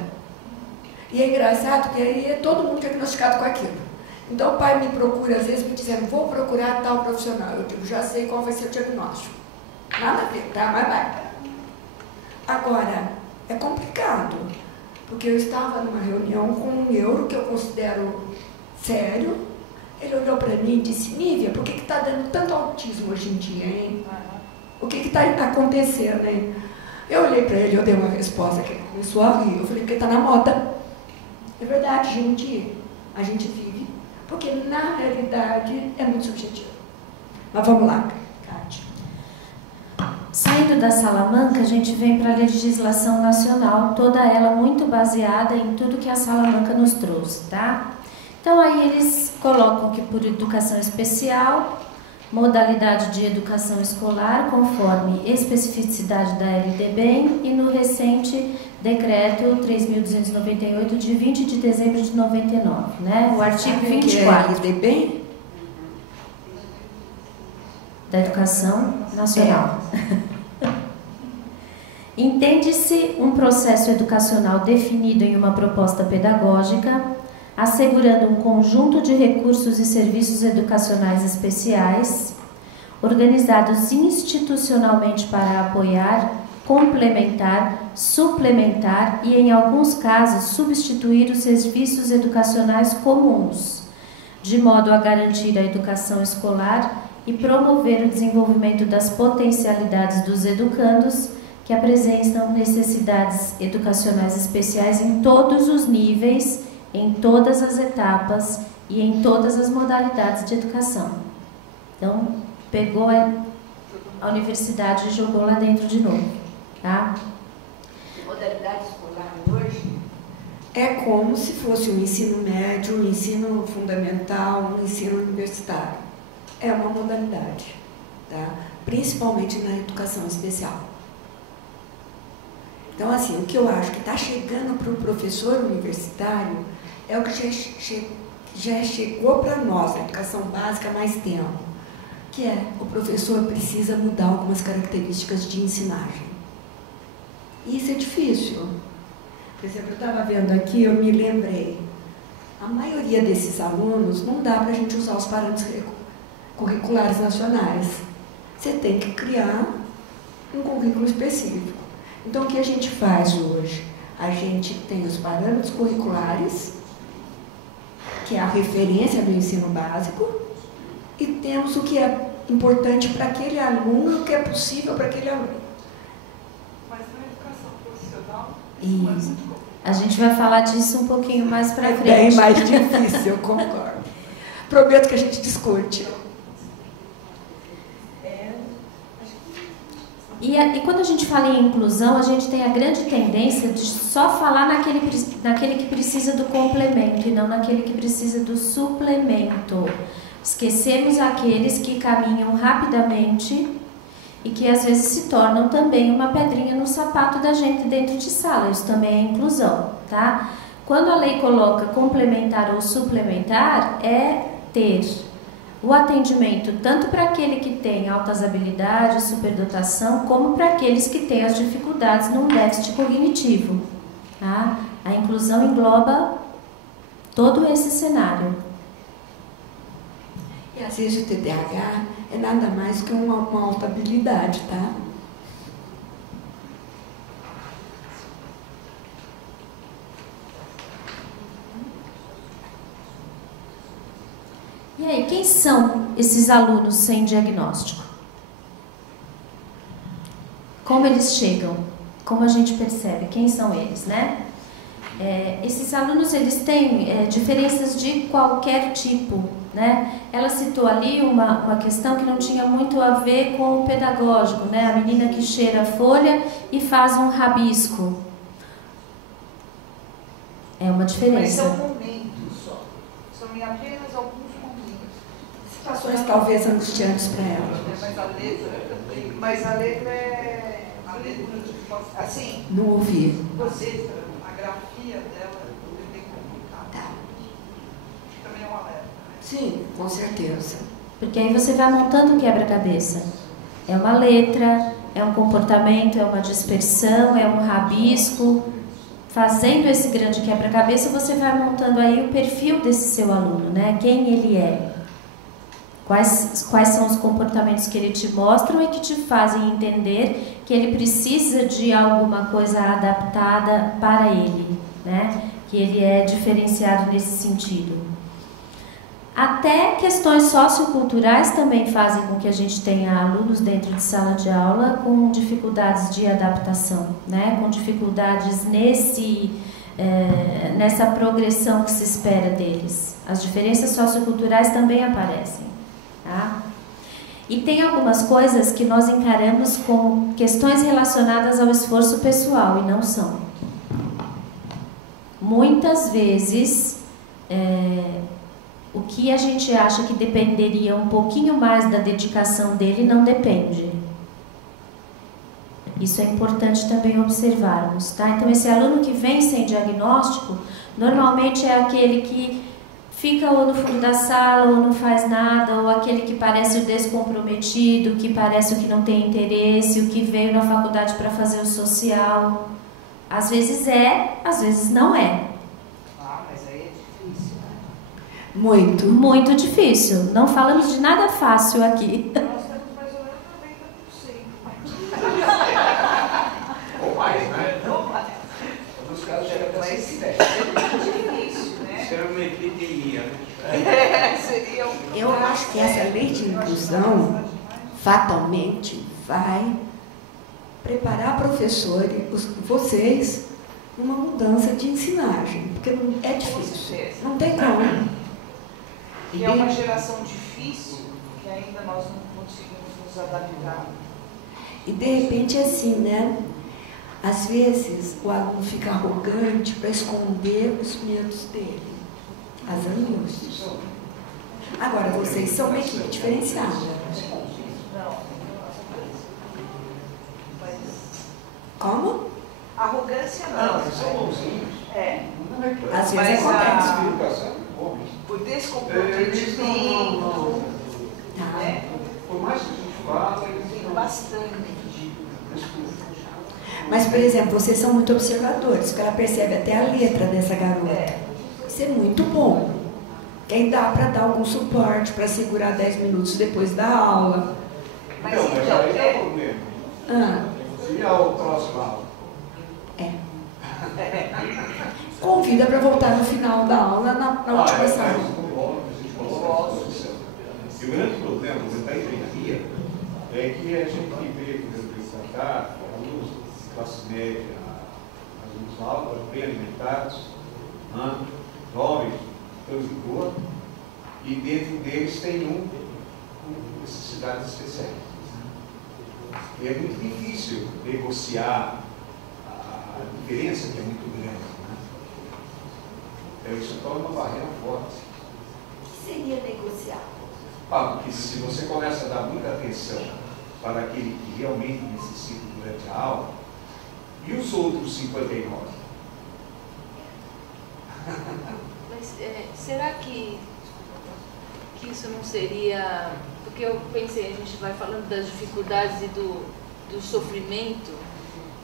E é engraçado que aí é todo mundo diagnosticado com aquilo. Então, o pai me procura, às vezes, me dizendo, vou procurar tal profissional. Eu digo, já sei qual vai ser o diagnóstico. Nada a ver, tá? Mas vai. Agora, é complicado. Porque eu estava numa reunião com um neuro que eu considero sério. Ele olhou para mim e disse, Nívia, por que está dando tanto autismo hoje em dia, hein? O que está acontecendo, hein? Eu olhei para ele, eu dei uma resposta que ele começou a rir. Eu falei, porque está na moda. É verdade, gente. A gente vive. Porque, na realidade, é muito subjetivo. Mas vamos lá, Kátia. Saindo da Salamanca, a gente vem para a legislação nacional, toda ela muito baseada em tudo que a Salamanca nos trouxe, tá? Então, aí eles colocam que por educação especial, modalidade de educação escolar, conforme especificidade da LDB e no recente decreto 3.298, de 20 de dezembro de 99, né? O artigo 24. Que é LDB? Da Educação Nacional. Entende-se um processo educacional definido em uma proposta pedagógica, assegurando um conjunto de recursos e serviços educacionais especiais, organizados institucionalmente para apoiar, complementar, suplementar e, em alguns casos, substituir os serviços educacionais comuns, de modo a garantir a educação escolar e promover o desenvolvimento das potencialidades dos educandos que apresentam necessidades educacionais especiais em todos os níveis, em todas as etapas e em todas as modalidades de educação. Então, pegou a universidade e jogou lá dentro de novo, tá? é como se fosse um ensino médio, um ensino fundamental, um ensino universitário. É uma modalidade, tá? Principalmente na educação especial. Então, assim, o que eu acho que está chegando para o professor universitário é o que já chegou para nós, a educação básica, há mais tempo, que é o professor precisa mudar algumas características de ensinagem. E isso é difícil. Por exemplo, eu estava vendo aqui, eu me lembrei, a maioria desses alunos não dá para a gente usar os parâmetros curriculares nacionais. Você tem que criar um currículo específico. Então, o que a gente faz hoje? A gente tem os parâmetros curriculares, que é a referência do ensino básico, e temos o que é importante para aquele aluno, o que é possível para aquele aluno. Mas na educação profissional, E a gente vai falar disso um pouquinho mais para frente. É bem mais difícil, eu concordo. Prometo que a gente discute. E quando a gente fala em inclusão, a gente tem a grande tendência de só falar naquele que precisa do complemento e não naquele que precisa do suplemento. Esquecemos aqueles que caminham rapidamente e que às vezes se tornam também uma pedrinha no sapato da gente dentro de sala. Isso também é inclusão, tá? Quando a lei coloca complementar ou suplementar, é ter o atendimento tanto para aquele que tem altas habilidades, superdotação, como para aqueles que têm as dificuldades num déficit cognitivo. Tá? A inclusão engloba todo esse cenário. E às vezes o TDAH é nada mais que uma alta habilidade, tá? E aí, quem são esses alunos sem diagnóstico? Como eles chegam? Como a gente percebe? Quem são eles, né? Esses alunos, eles têm diferenças de qualquer tipo, né? Ela citou ali uma questão que não tinha muito a ver com o pedagógico, né? A menina que cheira a folha e faz um rabisco. É uma diferença. Mas são momentos só. São apenas alguns momentos. Situações talvez angustiantes para ela. Mas a letra é... assim, Não ouvi. a grafia dela é bem complicada. Tá. Também é um alerta. Sim, com certeza. Porque aí você vai montando o quebra-cabeça. É uma letra, é um comportamento, é uma dispersão, é um rabisco. Fazendo esse grande quebra-cabeça, você vai montando aí o perfil desse seu aluno, né? Quem ele é. Quais são os comportamentos que ele te mostram e que te fazem entender que ele precisa de alguma coisa adaptada para ele, né? Que ele é diferenciado nesse sentido. Até questões socioculturais também fazem com que a gente tenha alunos dentro de sala de aula com dificuldades de adaptação, né? Com dificuldades nessa progressão que se espera deles. As diferenças socioculturais também aparecem. Tá? E tem algumas coisas que nós encaramos como questões relacionadas ao esforço pessoal e não são. Muitas vezes, o que a gente acha que dependeria um pouquinho mais da dedicação dele não depende. Isso é importante também observarmos. Tá? Então, esse aluno que vem sem diagnóstico, normalmente é aquele que fica ou no fundo da sala, ou não faz nada, ou aquele que parece o descomprometido, que parece o que não tem interesse, o que veio na faculdade para fazer o social. Às vezes é, às vezes não é. Ah, mas aí é difícil, né? Muito. Muito difícil. Não falamos de nada fácil aqui. Nós temos mais ou menos 90%. Ou mais, né? Não, mas Alguns casos chegam até é 110. difícil, né? Isso era uma epidemia, né? Seria Eu acho que essa lei de inclusão fatalmente vai preparar professores, vocês, numa mudança de ensinagem, porque é difícil, não tem como. E é uma geração difícil que ainda nós não conseguimos nos adaptar. E de repente assim, né? Às vezes, o aluno fica arrogante para esconder os medos dele, as angústias. Agora, vocês são uma equipe diferenciada. Como? Arrogância não. Não, são bonzinhos. É. Às vezes Mas acontece. o descomprometimento, né? Por mais que a gente fala, eles Tem não. bastante. Mas, por exemplo, vocês são muito observadores, porque ela percebe até a letra dessa garota. Isso é muito bom. Quem dá para dar algum suporte, para segurar 10 minutos depois da aula. Mas Não, mas então, aí é o problema. E a próxima aula? Convida para voltar no final da aula, na última sala. E o grande problema da engenharia é que a gente vê que representar alunos de classe média, alunos altos, bem alimentados, jovens, todos de cor, e dentro deles tem com necessidades especiais. E é muito difícil negociar a diferença que é muito grande. Isso torna uma barreira forte. O que seria negociar? Porque se você começa a dar muita atenção para aquele que realmente necessita durante a aula, e os outros 59? Mas será que isso não seria... Porque eu pensei, a gente vai falando das dificuldades e do sofrimento,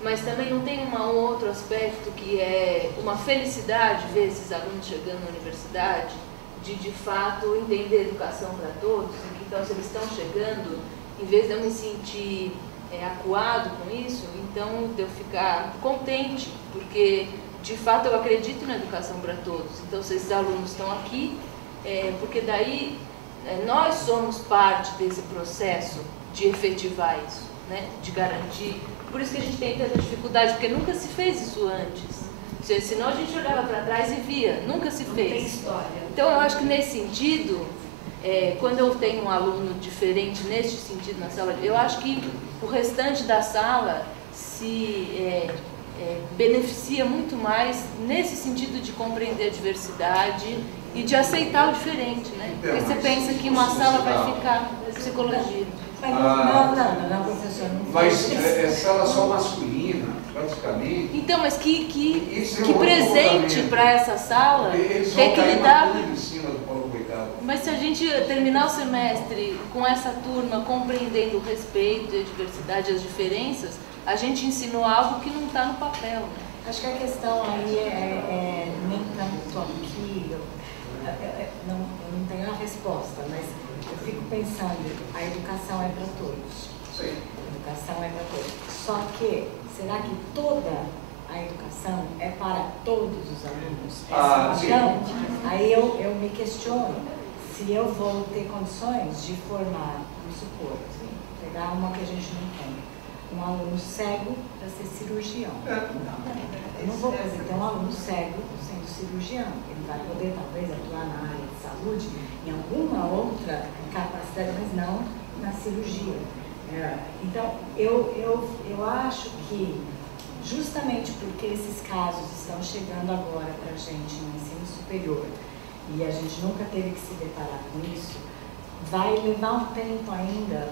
mas também não tem um outro aspecto que é uma felicidade ver esses alunos chegando na universidade, de fato entender educação para todos, e que, então se eles estão chegando, em vez de eu me sentir acuado com isso, então de eu ficar contente, porque de fato eu acredito na educação para todos. Então se esses alunos estão aqui, porque daí nós somos parte desse processo de efetivar isso, né? De garantir. Por isso que a gente tem tanta dificuldade, porque nunca se fez isso antes. Senão a gente olhava para trás e via, nunca se fez. Não tem história. Então eu acho que nesse sentido, quando eu tenho um aluno diferente nesse sentido na sala, eu acho que o restante da sala se beneficia muito mais nesse sentido de compreender a diversidade e de aceitar o diferente, né? Porque você pensa que uma sala vai ficar psicologia. Não, professor. Mas é sala só masculina, praticamente. Então, mas que presente para essa sala Eles tem vão que cair lidar. tudo em cima do Paulo Coitado. Mas se a gente terminar o semestre com essa turma compreendendo o respeito, a diversidade, as diferenças, a gente ensinou algo que não está no papel, né? Acho que a questão aí é nem tanto aqui, eu não tenho a resposta, mas eu fico pensando, a educação é para todos. Sim. A educação é para todos. Só que, será que toda a educação é para todos os alunos? Então, aí eu me questiono se eu vou ter condições de formar, vamos supor, pegar uma que a gente não tem, um aluno cego para ser cirurgião. Eu não vou poder ter um aluno cego sendo cirurgião. Ele vai poder, talvez, atuar na área de saúde, em alguma outra capacidade, mas não na cirurgia. Então, eu acho que, justamente porque esses casos estão chegando agora para a gente no ensino superior, e a gente nunca teve que se deparar com isso, vai levar um tempo ainda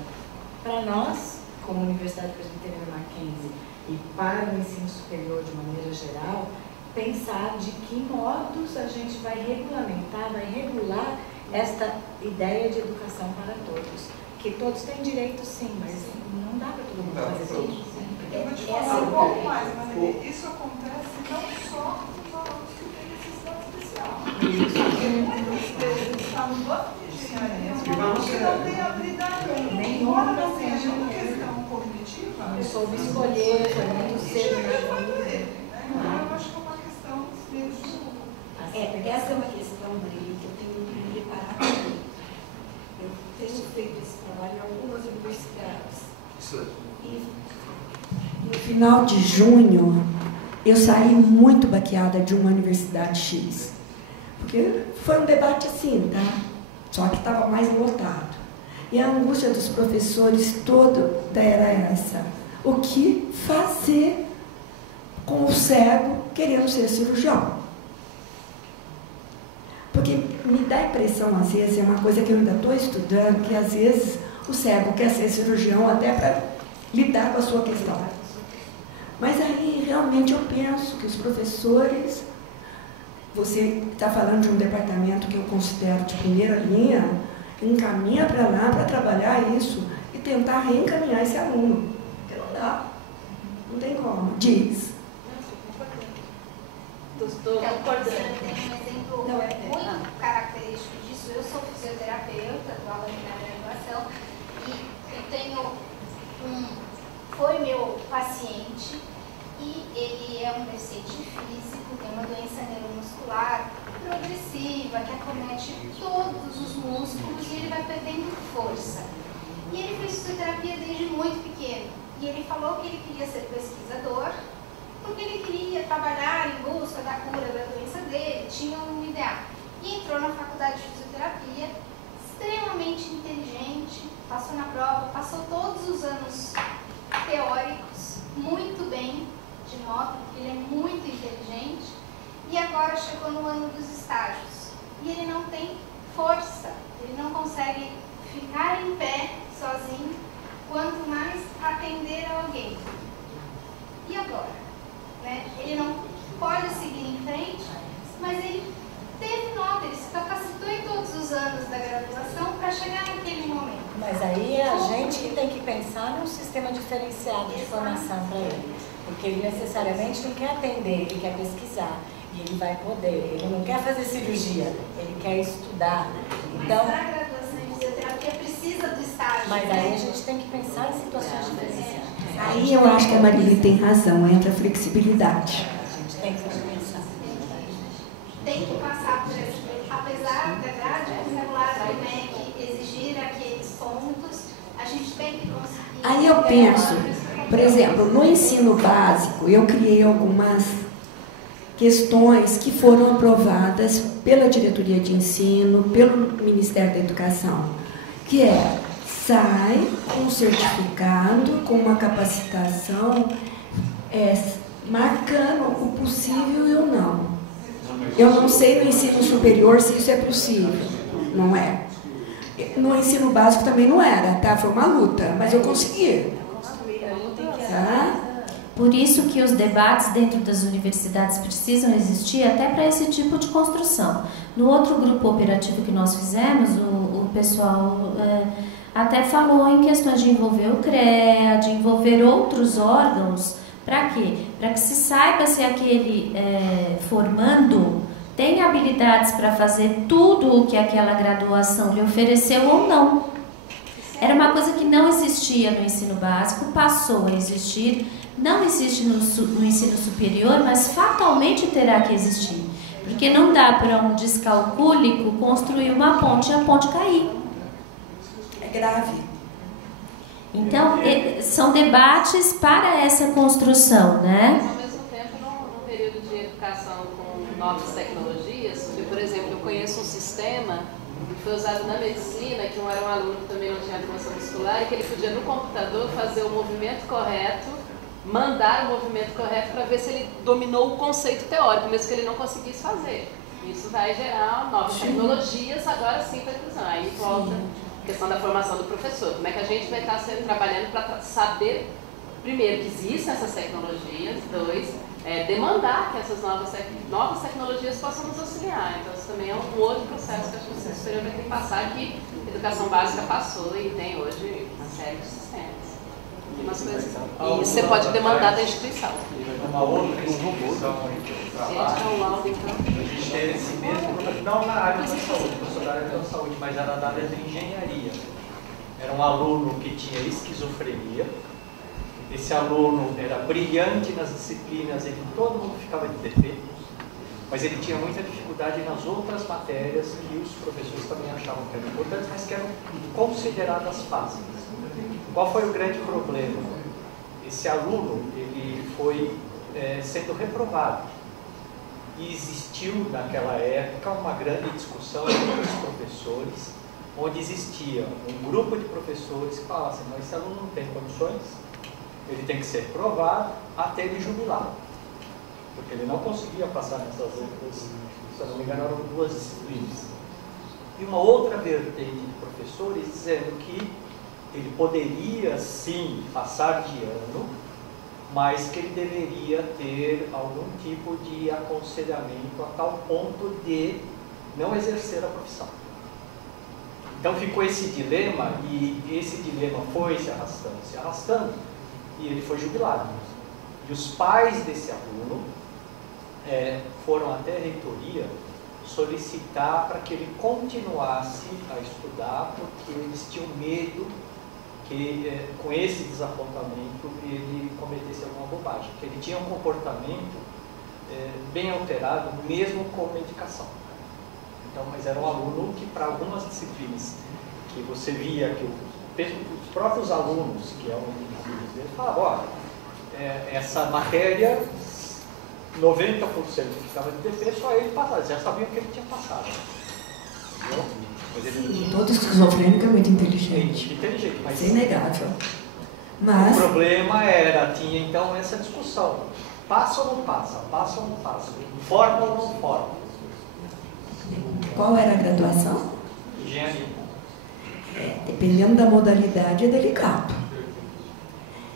para nós, como Universidade Presbiteriana Mackenzie, e para o ensino superior de maneira geral, pensar de que modos a gente vai regulamentar, vai regular esta ideia de educação para todos. Que todos têm direito, sim, mas não dá para todo mundo fazer tudo. Eu vou te falar um pouco mais, Maria. Isso acontece não só com os alunos que têm necessidade especial. Porque muitas vezes está no banco de engenharia, um aluno que não tem habilidade nenhuma, não seja uma questão cognitiva. Não soube escolher, foi muito cedo na vida. Então, eu acho que é uma questão mesmo. Essa é uma questão dele que eu tenho que me preparar para. Eu tenho feito esse trabalho em algumas universidades. E no final de junho, eu saí muito baqueada de uma universidade X. Porque foi um debate assim, tá? Só que estava mais lotado. E a angústia dos professores toda era essa. O que fazer? cego querendo ser cirurgião. Porque me dá a impressão, às vezes, é uma coisa que eu ainda estou estudando, que às vezes o cego quer ser cirurgião até para lidar com a sua questão. Mas aí, realmente, eu penso que os professores, você está falando de um departamento que eu considero de primeira linha, encaminha para lá para trabalhar isso e tentar reencaminhar esse aluno. Porque não dá. Não tem como. Diz. Estou concordando. Tem um exemplo muito característico disso. Eu sou fisioterapeuta, dou aula na graduação, e eu tenho foi meu paciente, e ele é um deficiente físico, tem uma doença neuromuscular progressiva, que acomete todos os músculos, e ele vai perdendo força. E ele fez fisioterapia desde muito pequeno. E ele falou que ele queria ser pesquisador, porque ele queria trabalhar em busca da cura da doença dele, tinha um ideal. E entrou na faculdade de fisioterapia, extremamente inteligente, passou na prova, passou todos os anos teóricos muito bem de nota, porque ele é muito inteligente, e agora chegou no ano dos estágios. E ele não tem força, ele não consegue ficar em pé sozinho, quanto mais atender a alguém. E agora? Né? Ele não pode seguir em frente, mas ele teve nota, ele se capacitou em todos os anos da graduação para chegar naquele momento. Mas aí é a gente que tem que pensar num sistema diferenciado de formação para ele. Porque ele necessariamente não quer atender, ele quer pesquisar. E ele vai poder, ele não quer fazer cirurgia, ele quer estudar. Então, mas para a graduação em fisioterapia precisa do estágio. Mas aí a gente tem que pensar em situações diferenciadas. Aí eu acho que a Marili tem razão, entra a flexibilidade. A gente tem que pensar. Tem que passar por esse, apesar da grade curricular do MEC exigir aqueles pontos, a gente tem que conseguir. Aí eu penso, por exemplo, no ensino básico, eu criei algumas questões que foram aprovadas pela diretoria de ensino, pelo Ministério da Educação, que é sai com um certificado, com uma capacitação, marcando o possível e o não. Eu não sei no ensino superior se isso é possível, não é. No ensino básico também não era, tá? Foi uma luta, mas eu consegui. Tá? Por isso que os debates dentro das universidades precisam existir até para esse tipo de construção. No outro grupo operativo que nós fizemos, o pessoal até falou em questões de envolver o CREA, de envolver outros órgãos. Para quê? Para que se saiba se aquele formando tem habilidades para fazer tudo o que aquela graduação lhe ofereceu ou não. Era uma coisa que não existia no ensino básico, passou a existir, não existe no ensino superior, mas fatalmente terá que existir. Porque não dá para um descalcúlico construir uma ponte e a ponte cair. É grave. Então, são debates para essa construção, né? Ao mesmo tempo, no período de educação com novas tecnologias, porque, por exemplo, eu conheço um sistema que foi usado na medicina, que era um aluno que também não tinha formação muscular, e que ele podia, no computador, fazer o movimento correto, mandar o movimento correto para ver se ele dominou o conceito teórico, mesmo que ele não conseguisse fazer. Isso vai gerar novas tecnologias, agora sim, para a inclusão. Aí volta a questão da formação do professor. Como é que a gente vai estar trabalhando para saber, primeiro, que existem essas tecnologias, dois, demandar que essas novas tecnologias possam nos auxiliar. Então, isso também é um outro processo que a gente superior vai ter que passar, que a educação básica passou e tem hoje uma série de sistemas. Umas coisas. E você pode demandar da instituição. Uma outra instituição a gente teve esse mesmo, não na área da saúde, eu sou da área da saúde, mas era da área de engenharia. Era um aluno que tinha esquizofrenia. Esse aluno era brilhante nas disciplinas, todo mundo ficava de defeito, mas ele tinha muita dificuldade nas outras matérias que os professores também achavam que eram importantes, mas que eram consideradas fáceis. Qual foi o grande problema? Esse aluno ele foi sendo reprovado. E existiu naquela época uma grande discussão entre os professores, onde existia um grupo de professores que falavam assim, mas esse aluno não tem condições, ele tem que ser provado até ele jubilar. porque ele não conseguia passar nessas outras, se eu não me engano, eram 2 disciplinas. E uma outra vertente de professores dizendo que ele poderia sim passar de ano, mas que ele deveria ter algum tipo de aconselhamento a tal ponto de não exercer a profissão. Então ficou esse dilema, e esse dilema foi se arrastando, e ele foi jubilado. E os pais desse aluno foram até a reitoria solicitar para que ele continuasse a estudar, porque eles tinham medo que com esse desapontamento ele cometesse alguma bobagem, que ele tinha um comportamento bem alterado, mesmo com medicação. Então, mas era um aluno que, para algumas disciplinas que você via que os próprios alunos, que eram filhos dele, falavam, ó, essa matéria, 90% que estava de DP, só ele passava, já sabiam que ele tinha passado. Entendeu? Mas ele não tinha... Todo esquizofrênico é muito inteligente. Inteligente, mas... Isso é inegável. Mas... O problema tinha então essa discussão. Passa ou não passa? Passa ou não passa? Forma ou não forma? Qual era a graduação? Engenharia. Dependendo da modalidade, é delicado.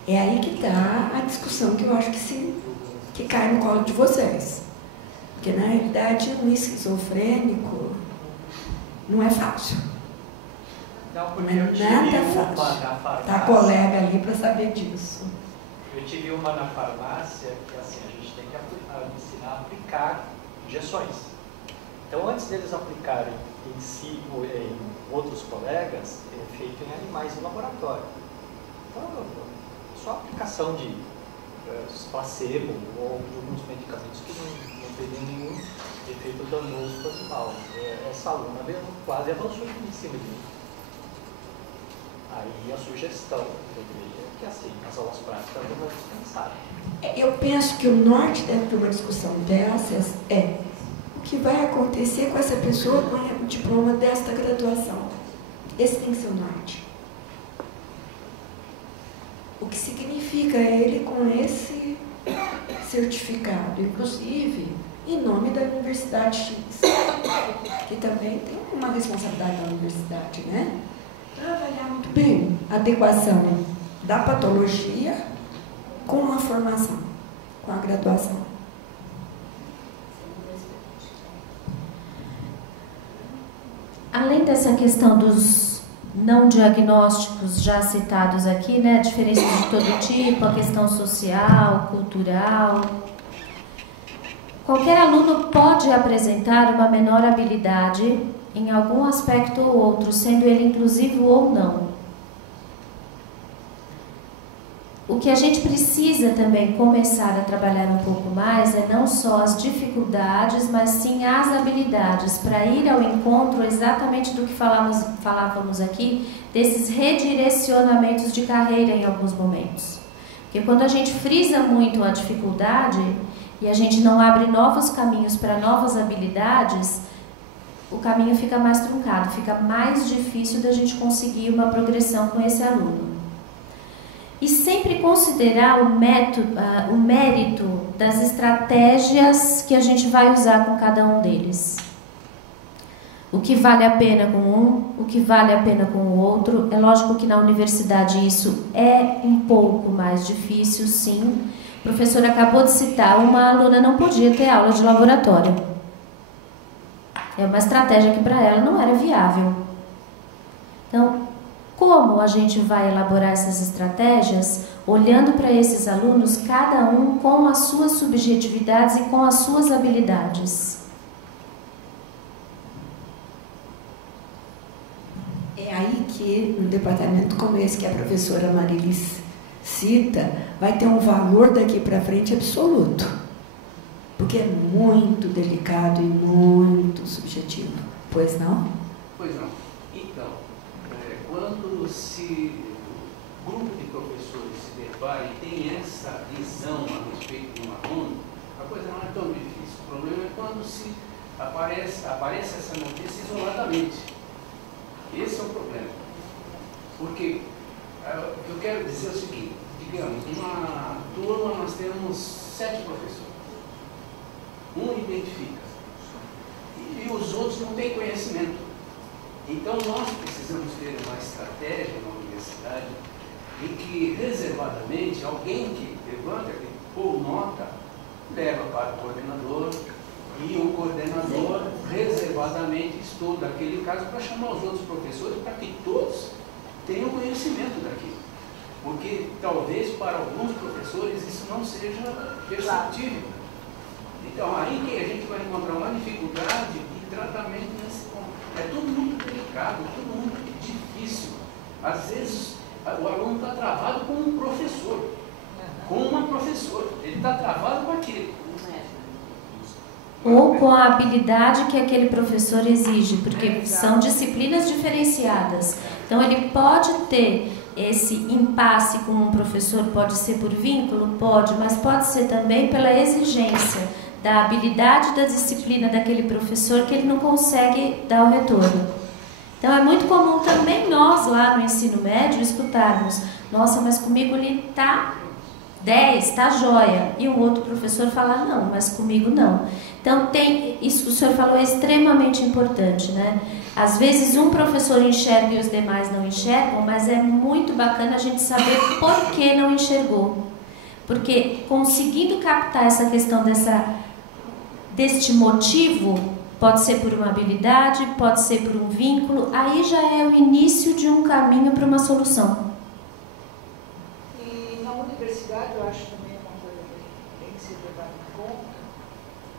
É aí que está a discussão que eu acho que cai no colo de vocês. Porque, na realidade, um esquizofrênico não é fácil. Não, porque não é eu tive nada fácil. Na farmácia. Tá a colega ali para saber disso. Eu tive uma na farmácia que assim, a gente tem que ensinar a aplicar injeções. Então, antes deles aplicarem em si ou em outros colegas, é feito em animais em laboratório. Então, só a aplicação de placebo ou de alguns medicamentos que não teriam nenhum efeito danoso para o animal. Essa aluna quase avançou em cima de mim. Aí a sugestão é que assim, as aulas práticas não vão dispensar. Eu penso que o norte de uma discussão dessas é o que vai acontecer com essa pessoa com o diploma desta graduação. Esse tem que ser o norte. O que significa ele com esse certificado, inclusive em nome da Universidade X, que também tem uma responsabilidade da universidade, né? Trabalhar muito bem a adequação da patologia com a formação, com a graduação. Além dessa questão dos não diagnósticos já citados aqui, né, diferenças de todo tipo, a questão social, cultural, qualquer aluno pode apresentar uma menor habilidade em algum aspecto ou outro, sendo ele inclusivo ou não. O que a gente precisa também começar a trabalhar um pouco mais é não só as dificuldades, mas sim as habilidades, para ir ao encontro exatamente do que falávamos aqui, desses redirecionamentos de carreira em alguns momentos. Porque quando a gente frisa muito a dificuldade e a gente não abre novos caminhos para novas habilidades, o caminho fica mais truncado, fica mais difícil da gente conseguir uma progressão com esse aluno. E sempre considerar o mérito das estratégias que a gente vai usar com cada um deles. O que vale a pena com um, o que vale a pena com o outro. É lógico que na universidade isso é um pouco mais difícil, sim. O professor acabou de citar, uma aluna não podia ter aula de laboratório. É uma estratégia que para ela não era viável. Então, como a gente vai elaborar essas estratégias? Olhando para esses alunos, cada um com as suas subjetividades e com as suas habilidades. É aí que, no departamento como esse que a professora Marilis cita, vai ter um valor daqui para frente absoluto. Porque é muito delicado e muito subjetivo. Pois não? Pois não. Então, quando o grupo de professores se depara e tem essa visão a respeito de um aluno, a coisa não é tão difícil. O problema é quando aparece essa notícia isoladamente. Esse é o problema. Porque o que eu quero dizer é o seguinte, digamos, numa turma nós temos 7 professores. um identifica. E os outros não têm conhecimento. Então nós precisamos ter uma estratégia na universidade em que, reservadamente, alguém que levanta, que pôr nota, leva para o coordenador, e o coordenador reservadamente estuda aquele caso para chamar os outros professores para que todos tenham conhecimento daquilo. Porque talvez para alguns professores isso não seja perceptível. Então aí que a gente vai encontrar uma dificuldade de tratamento nesse ponto. É tudo muito delicado, tudo muito difícil. Às vezes o aluno está travado com um professor, com uma professora. Ele está travado com aquilo. Ou com a habilidade que aquele professor exige, porque são disciplinas diferenciadas. Então ele pode ter esse impasse com um professor, pode ser por vínculo, pode, mas pode ser também pela exigência da habilidade da disciplina daquele professor que ele não consegue dar o retorno. Então é muito comum também nós lá no ensino médio escutarmos: nossa, mas comigo ele está 10, está jóia, e um outro professor falar: não, mas comigo não. Então tem isso que o senhor falou, é extremamente importante, né? Às vezes um professor enxerga e os demais não enxergam, mas é muito bacana a gente saber por que não enxergou. Porque conseguindo captar essa questão deste motivo, pode ser por uma habilidade, pode ser por um vínculo, aí já é o início de um caminho para uma solução. E na universidade, eu acho também uma coisa que tem que ser levada em conta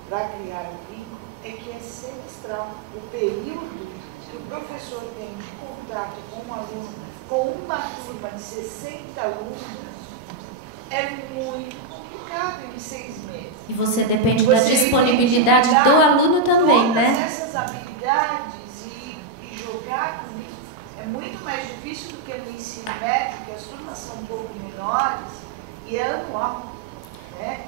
para criar o vínculo, é que é semestral. O período que o professor tem de contato com um aluno, com uma turma de 60 alunos, é muito complicado em 6 meses. E você depende da disponibilidade do aluno também, né? Todas essas habilidades e jogar com isso é muito mais difícil do que no ensino médio, que as turmas são um pouco menores e é anual, né?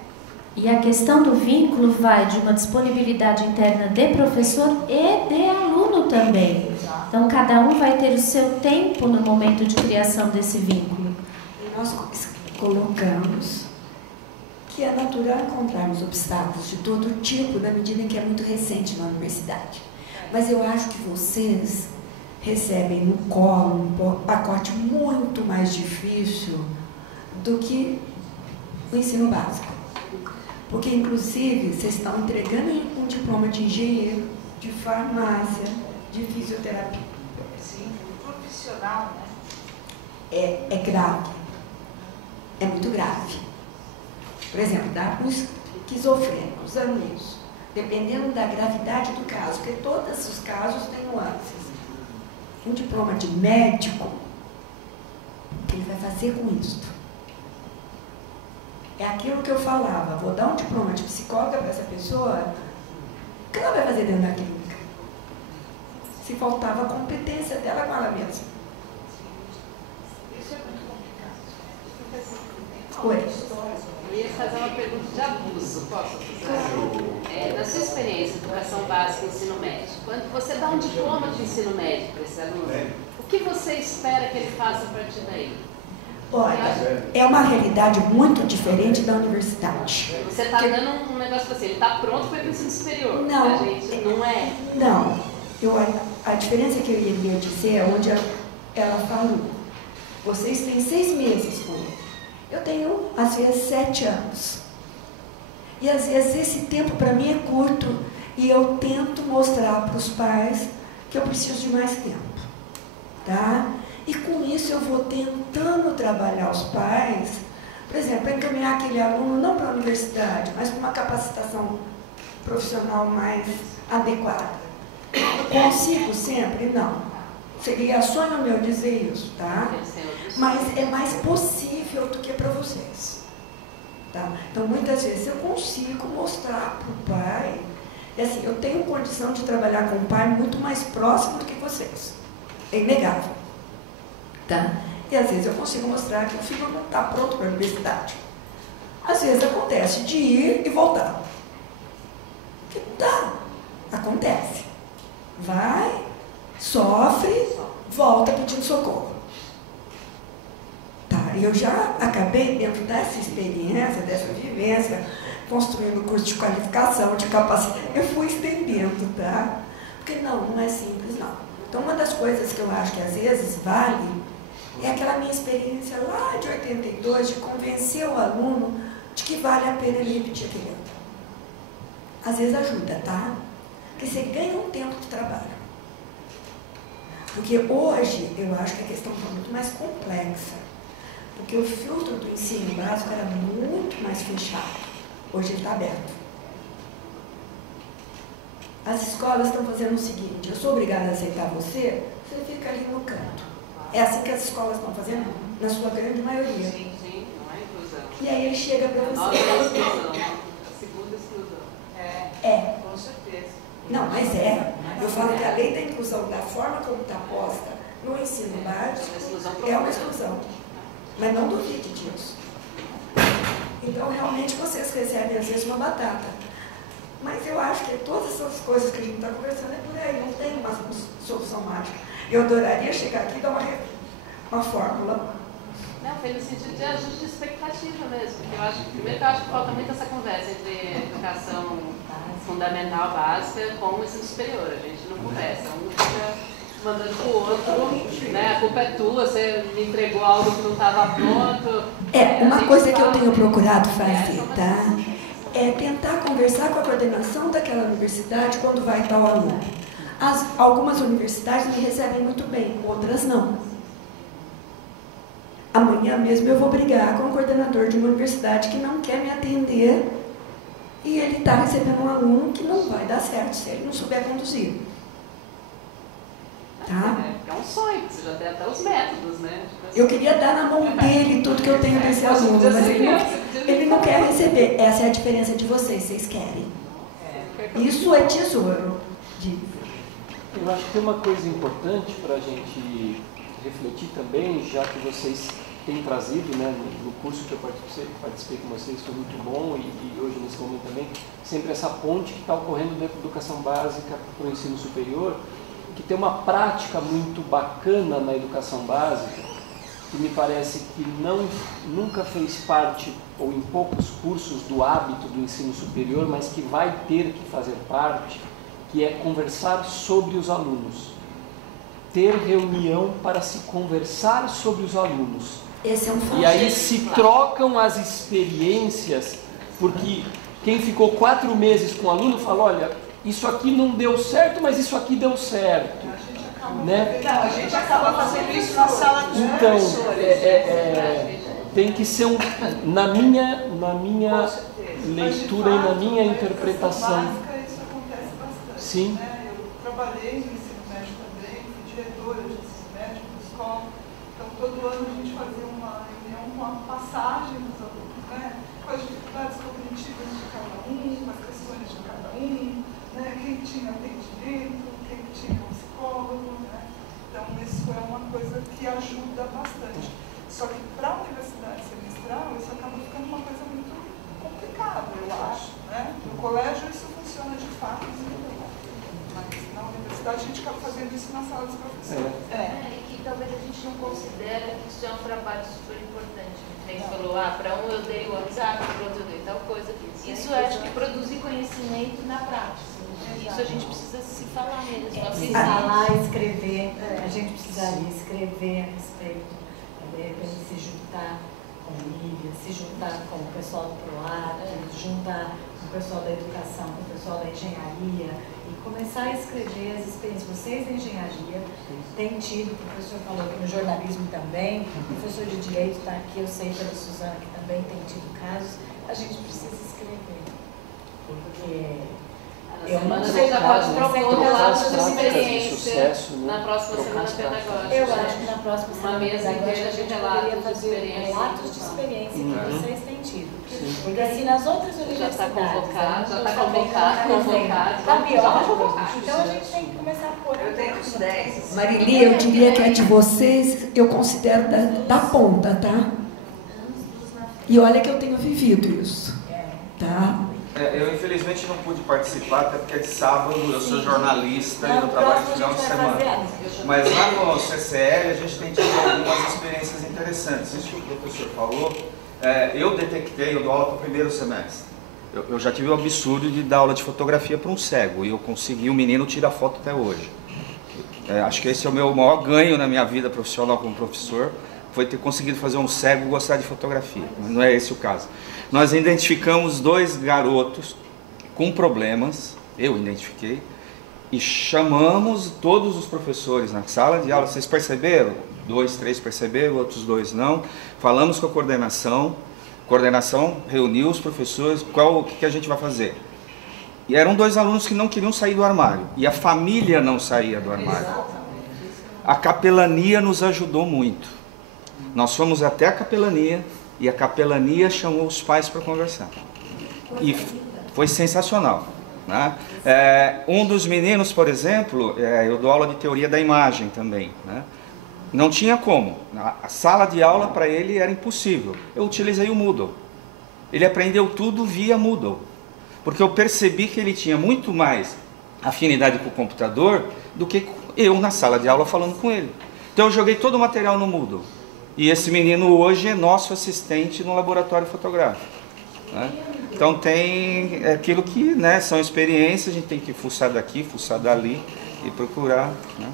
E a questão do vínculo vai de uma disponibilidade interna de professor e de aluno também. Então, cada um vai ter o seu tempo no momento de criação desse vínculo. E nós colocamos que é natural encontrarmos obstáculos de todo tipo, na medida em que é muito recente na universidade. Mas eu acho que vocês recebem no colo um pacote muito mais difícil do que o ensino básico. Porque, inclusive, vocês estão entregando um diploma de engenheiro, de farmácia, de fisioterapia. Sim, profissional, né? É grave. É muito grave. Por exemplo, dá para os esquizofrênicos, isso, dependendo da gravidade do caso, porque todos os casos têm nuances. Um diploma de médico, o que ele vai fazer com isso? É aquilo que eu falava, vou dar um diploma de psicóloga para essa pessoa, o que ela vai fazer dentro da clínica? Se faltava a competência dela com ela mesma. Isso é muito complicado. Oi. Eu ia fazer uma pergunta de abuso, posso fazer? Na sua experiência, educação básica e ensino médio, quando você dá um diploma de ensino médio para esse aluno, o que você espera que ele faça a partir daí? Olha, é uma realidade muito diferente da universidade. Você está dando um negócio para você, ele está pronto para o ensino superior. Não. A gente não é? Não. A diferença que eu iria dizer é onde ela falou. Vocês têm 6 meses com ele. Eu tenho, às vezes, 7 anos. E, às vezes, esse tempo para mim é curto. E eu tento mostrar para os pais que eu preciso de mais tempo. Tá? E com isso eu vou tentando trabalhar os pais, por exemplo, encaminhar aquele aluno não para a universidade, mas para uma capacitação profissional mais adequada. Consigo sempre? Não. Seria sonho meu dizer isso, tá? Mas é mais possível do que para vocês. Tá? Então, muitas vezes eu consigo mostrar para o pai, e assim, eu tenho condição de trabalhar com o pai muito mais próximo do que vocês. É inegável. Tá? E às vezes eu consigo mostrar que o filho não está pronto para a universidade. Às vezes acontece de ir e voltar. Que tá, acontece. Vai, sofre, volta pedindo socorro. Tá? E eu já acabei, dentro dessa experiência, dessa vivência, construindo curso de qualificação, de capacidade. Eu fui estendendo, tá? Porque não é simples, não. Então, uma das coisas que eu acho que às vezes vale é aquela minha experiência lá de 82, de convencer o aluno de que vale a pena ele repetir aquele ano. Às vezes ajuda, tá? Porque você ganha um tempo de trabalho. Porque hoje eu acho que a questão está muito mais complexa. Porque o filtro do ensino básico era muito mais fechado. Hoje ele está aberto. As escolas estão fazendo o seguinte: eu sou obrigada a aceitar você, você fica ali no canto. É assim que as escolas estão fazendo, na sua grande maioria. Sim, não é inclusão. E aí ele chega para você. Nova exclusão, a segunda exclusão. É. Com certeza. Não, mas é. Eu falo que a lei da inclusão, da forma como está posta no ensino básico, é uma exclusão. Mas não duvide disso. Então, realmente, vocês recebem, às vezes, uma batata. Mas eu acho que todas essas coisas que a gente está conversando é por aí, não tem uma solução mágica. Eu adoraria chegar aqui e dar uma fórmula. Não, foi no sentido de ajuste de expectativa mesmo. Porque eu acho que falta muito essa conversa entre educação fundamental, básica, com o ensino superior. A gente não conversa, um fica mandando pro outro, né? A culpa é tua, você me entregou algo que não estava pronto. Uma coisa que eu tenho procurado fazer, tá? É tentar conversar com a coordenação daquela universidade quando vai estar o aluno. Algumas universidades me recebem muito bem, outras não. Amanhã mesmo eu vou brigar com o coordenador de uma universidade que não quer me atender e ele está recebendo um aluno que não vai dar certo se ele não souber conduzir. Tá? É um sonho, você já tem até os métodos, né? Eu queria dar na mão dele tudo que eu tenho desse aluno, mas ele não quer receber. Essa é a diferença de vocês querem. Isso é tesouro. Eu acho que tem uma coisa importante para a gente refletir também, já que vocês têm trazido, né, no curso que eu participei com vocês, foi muito bom, e hoje nesse momento também, sempre essa ponte que está ocorrendo da educação básica para o ensino superior, que tem uma prática muito bacana na educação básica, que me parece que nunca fez parte, ou em poucos cursos, do hábito do ensino superior, mas que vai ter que fazer parte, que é conversar sobre os alunos. Ter reunião para se conversar sobre os alunos. Esse é um e aí se trocam as experiências, porque quem ficou 4 meses com o aluno fala, olha, isso aqui não deu certo, mas isso aqui deu certo. Né? Não, a gente acaba fazendo isso na sala dos professores. Tem que ser na minha leitura e na minha interpretação. Isso acontece bastante. Sim. Né? Eu trabalhei no ensino médio também, fui diretora de ensino médio de escola. Então, todo ano a gente fazia uma reunião com a passagem dos alunos, né? Com as dificuldades cognitivas de cada um, com as questões de cada um, né? Quem tinha atendimento, quem tinha um psicólogo, né? Então, isso é uma coisa que ajuda bastante. Só que para a universidade semestral, isso acaba ficando uma coisa muito complicada, eu acho, né? No colégio isso funciona de fato, mas na universidade a gente acaba fazendo isso na sala dos professores. E que talvez a gente não considere que isso é um trabalho super importante. A gente falou, para um eu dei o WhatsApp, para outro eu dei tal coisa. Isso eu acho que produzir conhecimento na prática. Isso a gente precisa se falar mesmo. Falar, escrever. A gente precisaria escrever a respeito, de repente se juntar com a Lívia, se juntar com o pessoal do PROAT, juntar com o pessoal da educação, com o pessoal da engenharia e começar a escrever as experiências. Vocês da engenharia têm tido, o professor falou que no jornalismo também, o professor de direito está aqui, eu sei pela Suzana que também tem tido casos, a gente precisa escrever. Porque eu não sei já pode propor relatos de experiência na próxima semana pedagógica. Eu acho que na próxima semana pedagógica a gente poderia fazer relatos de experiência que vocês têm tido. Sim. Porque assim, nas outras universidades... Já está convocado. Está pior. Então a gente tem que começar a pôr... Eu tenho uns 10. Marili, eu diria que é de vocês, eu considero da ponta, tá? E olha que eu tenho vivido isso, tá? Eu infelizmente não pude participar, até porque é de sábado, eu sou jornalista e eu trabalho no final de semana. Mas lá no CCL a gente tem tido algumas experiências interessantes. Isso que o professor falou, eu detectei, eu dou aula para o primeiro semestre. Eu já tive o absurdo de dar aula de fotografia para um cego, e eu consegui, o menino tira foto até hoje. Acho que esse é o meu maior ganho na minha vida profissional como professor, foi ter conseguido fazer um cego gostar de fotografia, mas não é esse o caso. Nós identificamos 2 garotos com problemas, eu identifiquei, e chamamos todos os professores na sala de aula. Vocês perceberam? 2, 3 perceberam, outros 2 não. Falamos com a coordenação reuniu os professores, o que a gente vai fazer? E eram 2 alunos que não queriam sair do armário, e a família não saía do armário. A capelania nos ajudou muito. Nós fomos até a capelania, e a capelania chamou os pais para conversar. E foi sensacional, né? Um dos meninos, por exemplo, eu dou aula de teoria da imagem também, né? Não tinha como. A sala de aula para ele era impossível. Eu utilizei o Moodle. Ele aprendeu tudo via Moodle. Porque eu percebi que ele tinha muito mais afinidade com o computador do que eu na sala de aula falando com ele. Então eu joguei todo o material no Moodle. E esse menino hoje é nosso assistente no laboratório fotográfico, né? Então tem aquilo que, né, são experiências, a gente tem que fuçar daqui, fuçar dali e procurar, né?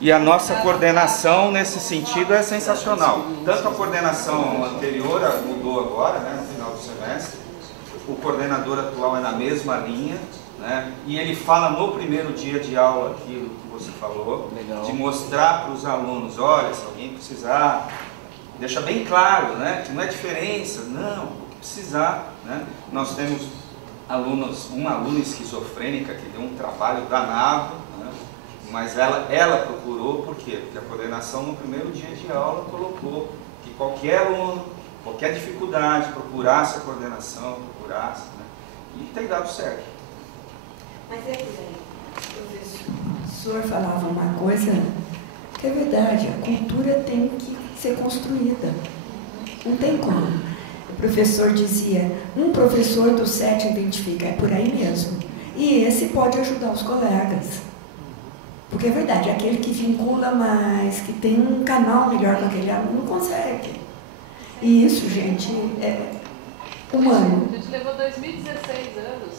E a nossa coordenação nesse sentido é sensacional. Tanto a coordenação anterior mudou agora, né, no final do semestre. O coordenador atual é na mesma linha, né? E ele fala no primeiro dia de aula aquilo que você falou. Legal. De mostrar para os alunos, olha, se alguém precisar, deixa bem claro, né, que não é diferença, não, o que precisar, né? Nós temos uma aluna esquizofrênica que deu um trabalho danado, né? Mas ela procurou, por quê? Porque a coordenação no primeiro dia de aula colocou que qualquer aluno, qualquer dificuldade, procurasse a coordenação, procurasse, né? E tem dado certo. Mas é que o professor falava uma coisa que é verdade, a cultura tem que ser construída. Não tem como. O professor dizia, um professor do 7 identifica, é por aí mesmo. E esse pode ajudar os colegas. Porque é verdade, aquele que vincula mais, que tem um canal melhor com aquele aluno, não consegue. E isso, gente, é humano. A gente levou 2016 anos,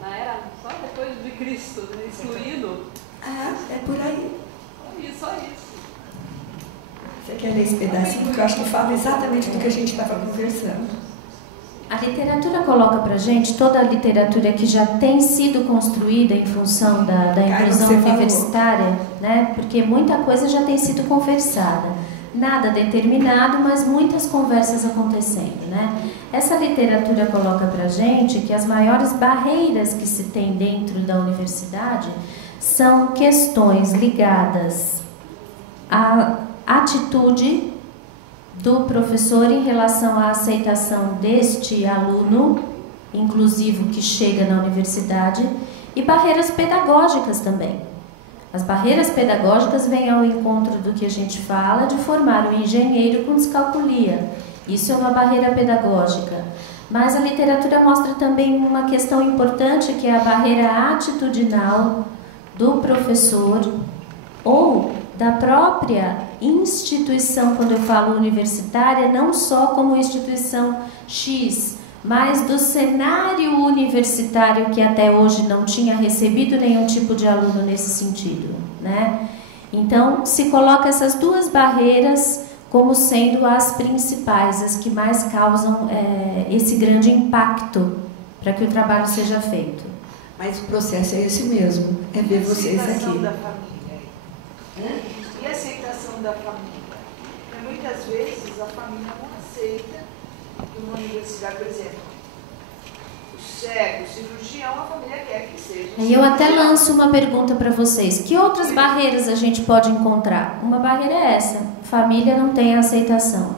na era só depois de Cristo, né, excluindo. É por aí. Só isso. Você quer ler esse pedacinho? Porque eu acho que fala exatamente do que a gente estava conversando. A literatura coloca para a gente toda a literatura que já tem sido construída em função da inclusão universitária, né? Porque muita coisa já tem sido conversada. Nada determinado, mas muitas conversas acontecendo, né? Essa literatura coloca para a gente que as maiores barreiras que se tem dentro da universidade são questões ligadas à atitude do professor em relação à aceitação deste aluno inclusivo que chega na universidade e barreiras pedagógicas também. As barreiras pedagógicas vêm ao encontro do que a gente fala de formar um engenheiro com descalculia. Isso é uma barreira pedagógica. Mas a literatura mostra também uma questão importante, que é a barreira atitudinal do professor ou da própria instituição, quando eu falo universitária, não só como instituição X, mas do cenário universitário que até hoje não tinha recebido nenhum tipo de aluno nesse sentido, né? Então, se coloca essas 2 barreiras como sendo as principais, as que mais causam esse grande impacto para que o trabalho seja feito. Mas o processo é esse mesmo, é ver vocês aqui. Da família. E a aceitação da família? Porque muitas vezes a família não aceita que uma universidade, por exemplo, o cego, o cirurgião, a família quer que seja. E eu até lanço uma pergunta para vocês. Que outras barreiras a gente pode encontrar? Uma barreira é essa, família não tem aceitação.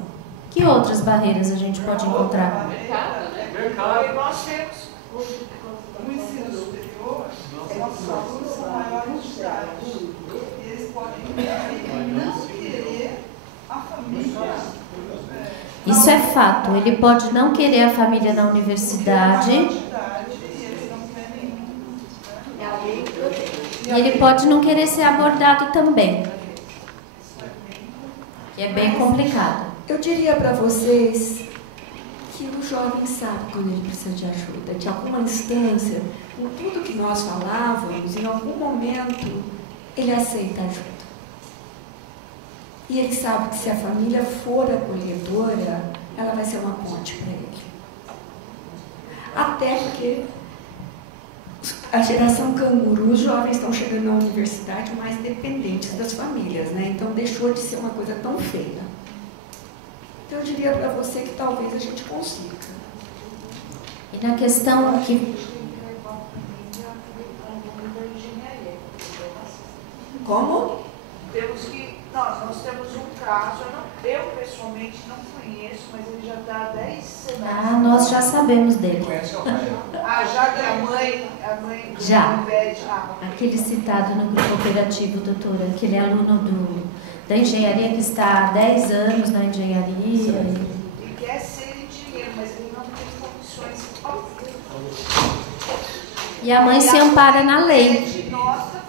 Que outras barreiras a gente pode encontrar? Mercado. Nós temos no ensino superior, nossos alunos são maiores de idade. Eles podem não querer a família. Isso é fato. Ele pode não querer a família na universidade. E ele pode não querer ser abordado também. Que é bem complicado. Eu diria para vocês que o jovem sabe quando ele precisa de ajuda. De alguma instância, com tudo que nós falávamos, em algum momento, ele aceita ajuda. E ele sabe que se a família for acolhedora, ela vai ser uma ponte para ele. Até porque a geração canguru, os jovens estão chegando na universidade mais dependentes das famílias, né? Então deixou de ser uma coisa tão feia. Então eu diria para você que talvez a gente consiga. E na questão que... Como? Temos que... Nós temos um caso, eu pessoalmente não conheço, mas ele já está há 10 semanas. Ah, nós já sabemos dele. Já que a mãe já. Pede, aquele citado no grupo operativo, doutora, aquele aluno da engenharia que está há 10 anos na engenharia. E quer ser engenheiro, mas ele não tem condições. E a mãe se ampara na lei. Nossa,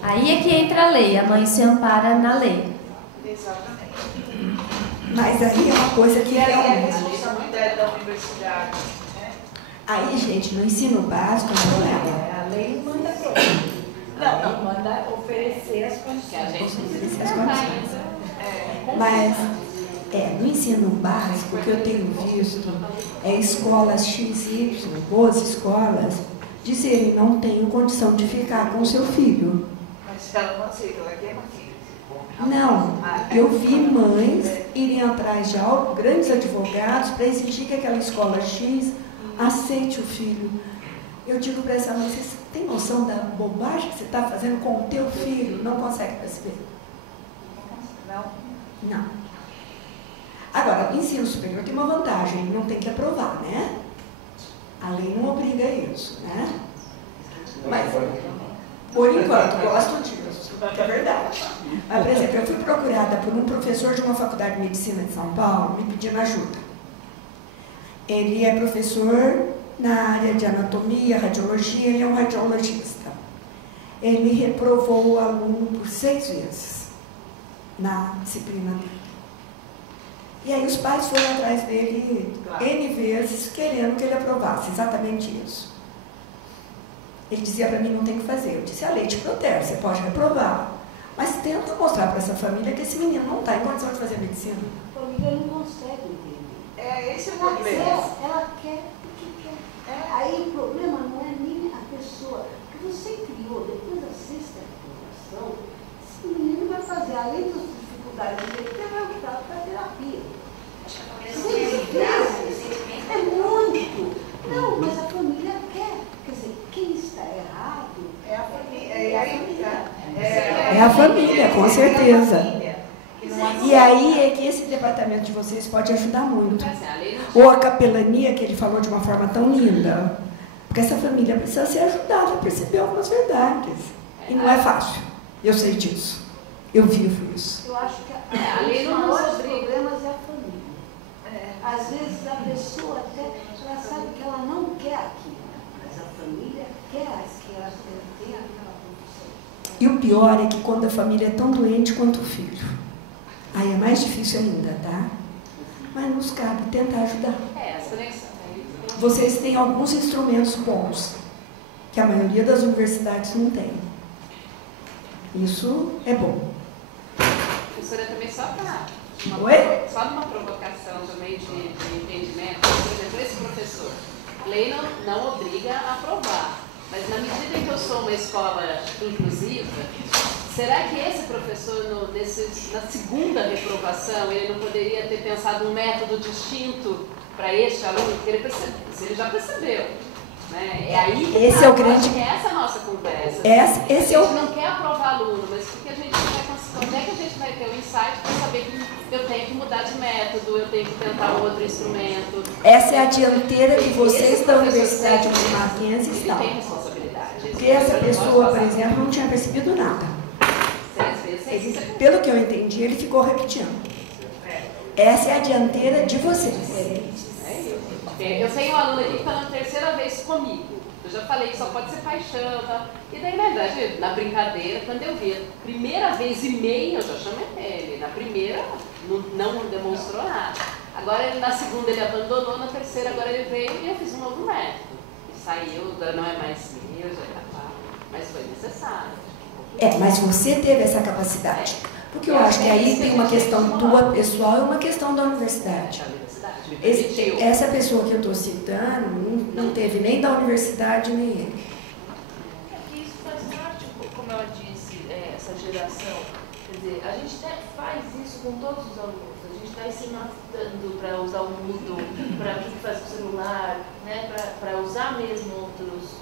aí é que entra a lei, a mãe se ampara na lei. Exatamente. Mas aí é uma coisa que é a responsabilidade da universidade. Né? Aí, gente, no ensino básico, não é. A lei não manda proibir. Não, manda oferecer as condições. Oferecer as condições. Mas no ensino básico, o que eu tenho visto é escolas XY, boas escolas, dizerem não tenho condição de ficar com seu filho. Mas ela não aceita, ela quer uma filha. Não, eu vi mães irem atrás de grandes advogados para exigir que aquela escola X aceite o filho. Eu digo para essa mãe, você tem noção da bobagem que você está fazendo com o teu filho? Não consegue perceber? Não. Agora, o ensino superior tem uma vantagem, ele não tem que aprovar, né? A lei não obriga isso, né? Mas, por enquanto, gosto disso, é verdade. Mas, por exemplo, eu fui procurada por um professor de uma faculdade de medicina de São Paulo, me pedindo ajuda. Ele é professor na área de anatomia, radiologia, ele é um radiologista. Ele reprovou o aluno por 6 vezes na disciplina dele. E aí os pais foram atrás dele N vezes, querendo que ele aprovasse exatamente isso. Ele dizia para mim, não tem que fazer. Eu disse, a lei te protege, você pode reprovar. Mas tenta mostrar para essa família que esse menino não está em condição de fazer medicina. A família não consegue entender. Esse é o problema. Ela quer porque quer. Aí o problema não é nem a pessoa. Porque você criou, depois da 6ª reprovação, esse menino vai fazer, além das dificuldades dele, ele vai optar para terapia. 6 vezes é muito. Não, mas a família quer. Quer dizer, quem está errado é a família. É a família, com certeza. E aí é que esse departamento de vocês pode ajudar muito. Ou a capelania, que ele falou de uma forma tão linda. Porque essa família precisa ser ajudada a perceber algumas verdades. E não é fácil. Eu sei disso. Eu vivo isso. Eu acho que a lei não maiores problemas é a família. Às vezes a pessoa até ela sabe que ela não quer aquilo, mas a família quer que ela tenha aquela condição. E o pior é que quando a família é tão doente quanto o filho. Aí é mais difícil ainda, tá? Mas nos cabe tentar ajudar. As conexões. Vocês têm alguns instrumentos bons, que a maioria das universidades não tem. Isso é bom. Professora, também só numa provocação também de entendimento, por exemplo, esse professor, a lei não obriga a aprovar, mas na medida em que eu sou uma escola inclusiva, será que esse professor, na segunda reprovação, ele não poderia ter pensado um método distinto para este aluno? Porque ele já percebeu. Né? É aí que esse é o grande... essa é a nossa conversa. Esse a gente é o... não quer aprovar aluno, mas porque a gente vai conseguir, onde é que a gente vai ter o insight para saber que eu tenho que mudar de método, eu tenho que tentar outro instrumento. Essa é a dianteira que vocês da Universidade de Mackenzie estão. Tem responsabilidade. Porque essa pessoa, por exemplo, não tinha percebido nada. Pelo que eu entendi, ele ficou repetindo. Essa é a dianteira de vocês. Eu tenho um aluno aqui que está na 3ª vez comigo. Eu já falei que só pode ser paixão, tá? E daí, na verdade, na brincadeira, quando eu vi a primeira vez e meia, eu já chamei ele. Na primeira, não demonstrou nada. Agora, na segunda ele abandonou, na terceira agora ele veio e eu fiz um novo método. E saiu, não é mais meu, já é capaz, mas foi necessário. Mas você teve essa capacidade. Porque eu acho que aí tem uma questão tua pessoal e uma questão da universidade. Essa pessoa que eu estou citando não teve nem da universidade nem ele. Isso faz parte, como eu disse, essa geração. Quer dizer, a gente faz isso com todos os alunos. A gente está ensinando para usar o Moodle, para o que faz com o celular, né? Para usar mesmo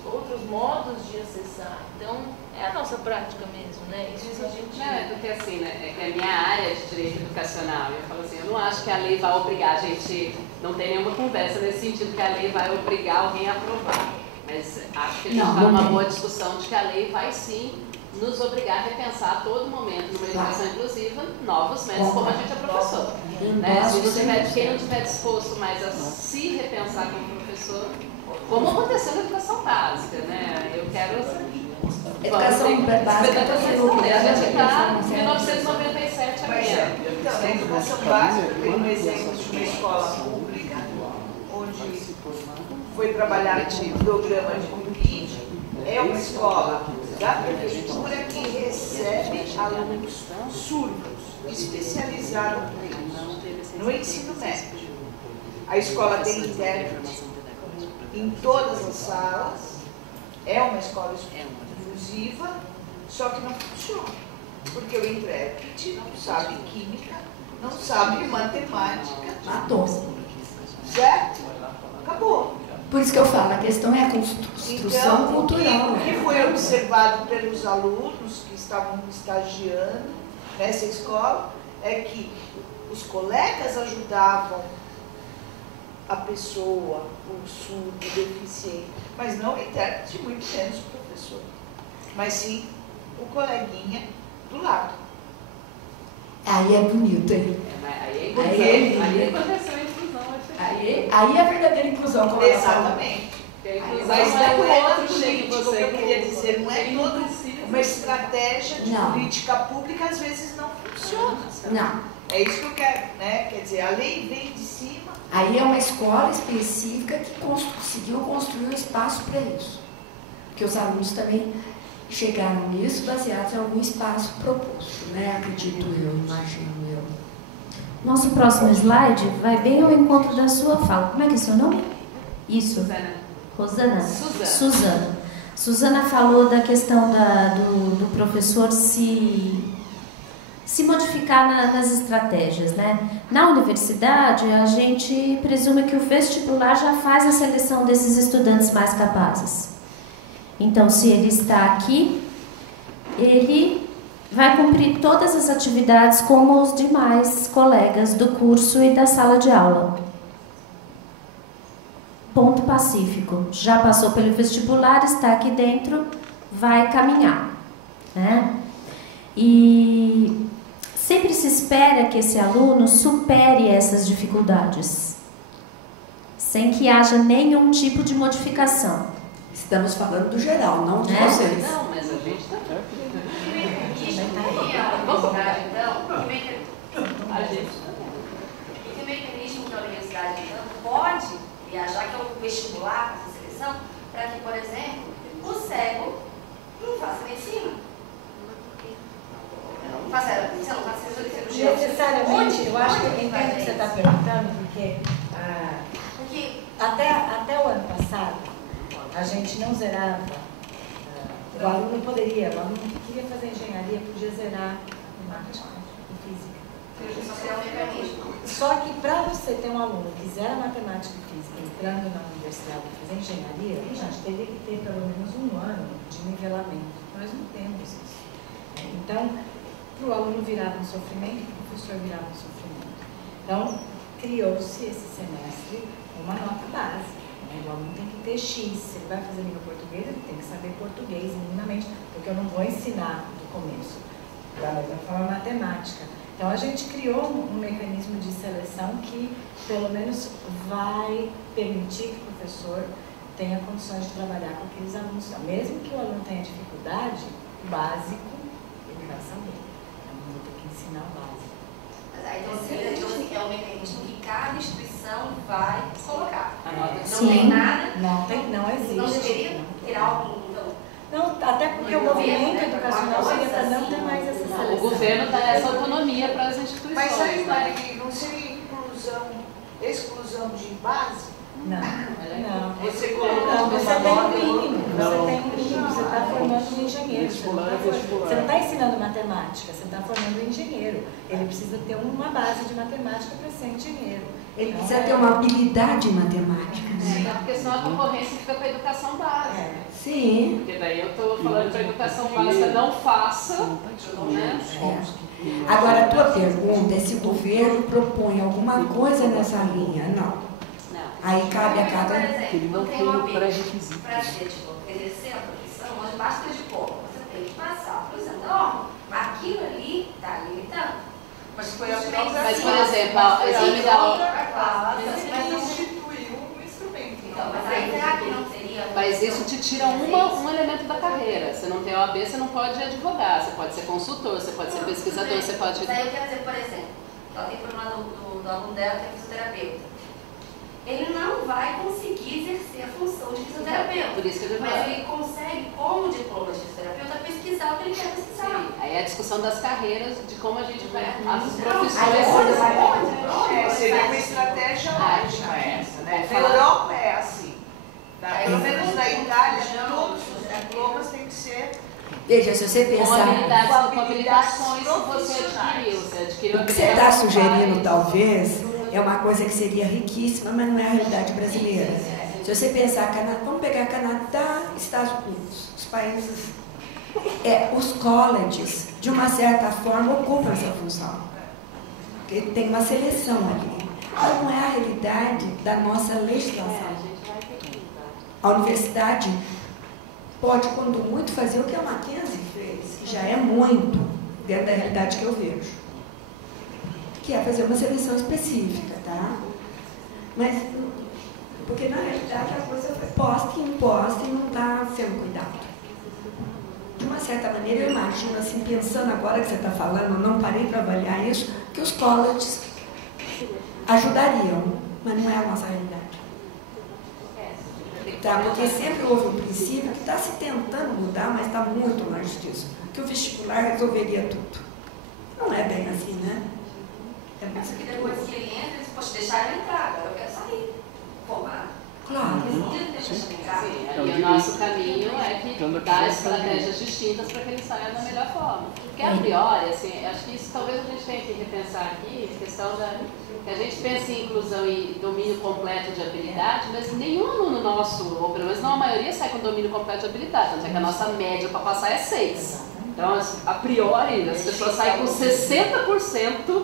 outros modos de acessar. Então, é a nossa prática mesmo, né? Isso a gente... Não, porque assim, né, é a minha área de direito educacional. Eu falo assim, eu não acho que a lei vai obrigar a gente, não tem nenhuma conversa nesse sentido que a lei vai obrigar alguém a aprovar. Mas acho que a gente está numa boa discussão de que a lei vai sim nos obrigar a repensar a todo momento, numa educação inclusiva, novos métodos, como a gente é professor. Né? Quem não estiver disposto mais a se repensar como professor, como aconteceu na educação básica, né? Eu quero... Educação básica a gente está em 1997 amanhã. Então, na educação básica, tem um exemplo de uma escola pública, onde foi trabalhado um programa de Covid. É uma escola da prefeitura que recebe alunos surdos, especializados no ensino médio. A escola tem intérprete em todas as salas, é uma escola inclusiva, só que não funciona, porque o intérprete não sabe química, não sabe matemática, certo? Acabou. Por isso que eu falo, a questão é a construção cultural. O que foi observado pelos alunos que estavam estagiando nessa escola é que os colegas ajudavam a pessoa, o surdo, o deficiente, mas não o intérprete, muito menos o professor, mas sim o coleguinha do lado. Aí é bonito, hein? Aí aconteceu a inclusão. Aí é a verdadeira inclusão, como exatamente. Mas não é outro político, que eu queria dizer, não é toda uma estratégia de política pública, às vezes não funciona. Não. É isso que eu quero, né? Quer dizer, a lei vem de cima. Aí é uma escola específica que conseguiu construir um espaço para isso. Porque os alunos também chegaram nisso baseados em algum espaço proposto, né? Acredito eu, imagino eu. Nosso próximo slide vai bem ao encontro da sua fala. Como é que é seu nome? Isso. Rosana. Suzana. Suzana falou da questão do professor se modificar nas estratégias, né? Na universidade, a gente presume que o vestibular já faz a seleção desses estudantes mais capazes. Então, se ele está aqui, ele vai cumprir todas as atividades como os demais colegas do curso e da sala de aula. Ponto pacífico. Já passou pelo vestibular, está aqui dentro, vai caminhar, né? E sempre se espera que esse aluno supere essas dificuldades, sem que haja nenhum tipo de modificação. Estamos falando do geral, não de vocês. Não, mas a gente está... Vamos colocar, então, que mecanismo que a universidade, então, pode viajar, que é o vestibular, essa seleção, para que, por exemplo, o cego não faça medicina. Não faça cirurgia. Necessariamente, eu acho que eu entendo o que você está perguntando, porque até o ano passado, a gente não zerava. O aluno que queria fazer engenharia podia zerar em matemática e física. Só que para você ter um aluno que zera matemática e física entrando na universidade e fazer engenharia, a gente teria que ter pelo menos um ano de nivelamento. Nós não temos isso. Então, para o aluno virar no sofrimento, para o professor virar no sofrimento. Então, criou-se esse semestre uma nota básica. O aluno tem que ter X, se ele vai fazer língua portuguesa, ele tem que saber português minimamente, porque eu não vou ensinar do começo, da mesma forma matemática. Então a gente criou um mecanismo de seleção que pelo menos vai permitir que o professor tenha condições de trabalhar com aqueles alunos. Então, mesmo que o aluno tenha dificuldade, o básico, ele vai saber. Eu não vou ter que ensinar o básico. Mas Então, assim, é um mecanismo que cada instituição vai colocar. Sim. Não tem nada. Não existe. Não deveria ter algo. Não, até porque o movimento educacional seria para não ter mais essa seleção. O governo dá essa autonomia para as instituições. Mas aí, né? Maria, não seria exclusão de base? Não. Você Não, colocando você uma tem um nota. mínimo. Você tem um mínimo. Você está formando um engenheiro. Você não está ensinando matemática, você está formando um engenheiro. Ele precisa ter uma base de matemática para ser engenheiro. Ele precisa ter uma habilidade em matemática. Porque senão a concorrência fica para a educação básica. Sim. Porque daí eu estou falando para a educação básica, não faça, né? Agora, a tua pergunta é se o governo propõe alguma coisa nessa linha. Não. Aí cabe a cada... Por exemplo, não tem uma pré-requisito para ser, tipo, exercer a profissão, onde basta de pouco. Você tem que passar por exemplo, aquilo ali está limitando. Mas foi a própria... Mas, por exemplo, o exame da... Mas não instituiu um instrumento. Então, mas aí será que não seria... Mas isso te tira um elemento da carreira. Você não tem OAB, você não pode advogar, você pode ser consultor, você pode ser pesquisador, você pode... Mas aí eu quero dizer, por exemplo, ela tem problema do aluno dela que é fisioterapeuta. Ele não vai conseguir exercer a função de fisioterapeuta. Por isso que eu mas ele consegue, com o diploma de fisioterapeuta, pesquisar o que ele quer pesquisar. Sim. Aí é a discussão das carreiras, de como a gente vai... As profissões... Seria uma estratégia ótima essa, né? Na Europa é assim. Pelo menos na Itália, todos os diplomas têm que ser... Veja, se você pensar... Com habilitações que você adquiriu. O que você está sugerindo, talvez, é uma coisa que seria riquíssima, mas não é a realidade brasileira. Se você pensar, vamos pegar Canadá, Estados Unidos, os países... os colleges, de uma certa forma, ocupam essa função. Porque tem uma seleção ali. Mas não é a realidade da nossa legislação. A universidade pode, quando muito, fazer o que a Mackenzie fez, que já é muito dentro da realidade que eu vejo, que é fazer uma seleção específica, tá? Mas, porque na realidade a coisa foi posta e imposta e não está sendo cuidado. De uma certa maneira, eu imagino, assim, pensando agora que você está falando, eu não parei para avaliar isso, que os colleges ajudariam, mas não é a nossa realidade. Tá? Porque sempre houve um princípio que está se tentando mudar, mas está muito longe disso. Que o vestibular resolveria tudo. Não é bem assim, né? É Mas que depois que ele entra, eles podem deixar ele entrar, agora eu quero sair. Formar. Claro. E o nosso caminho é que dá estratégias distintas para que ele saia da melhor forma. Porque a priori, assim, acho que isso talvez a gente tenha que repensar aqui, a questão da... que a gente pensa em inclusão e domínio completo de habilidade, mas nenhum aluno nosso, ou pelo menos não a maioria, sai com domínio completo de habilidade, tanto é que a nossa média para passar é 6. Então, a priori, as pessoas saem com 60%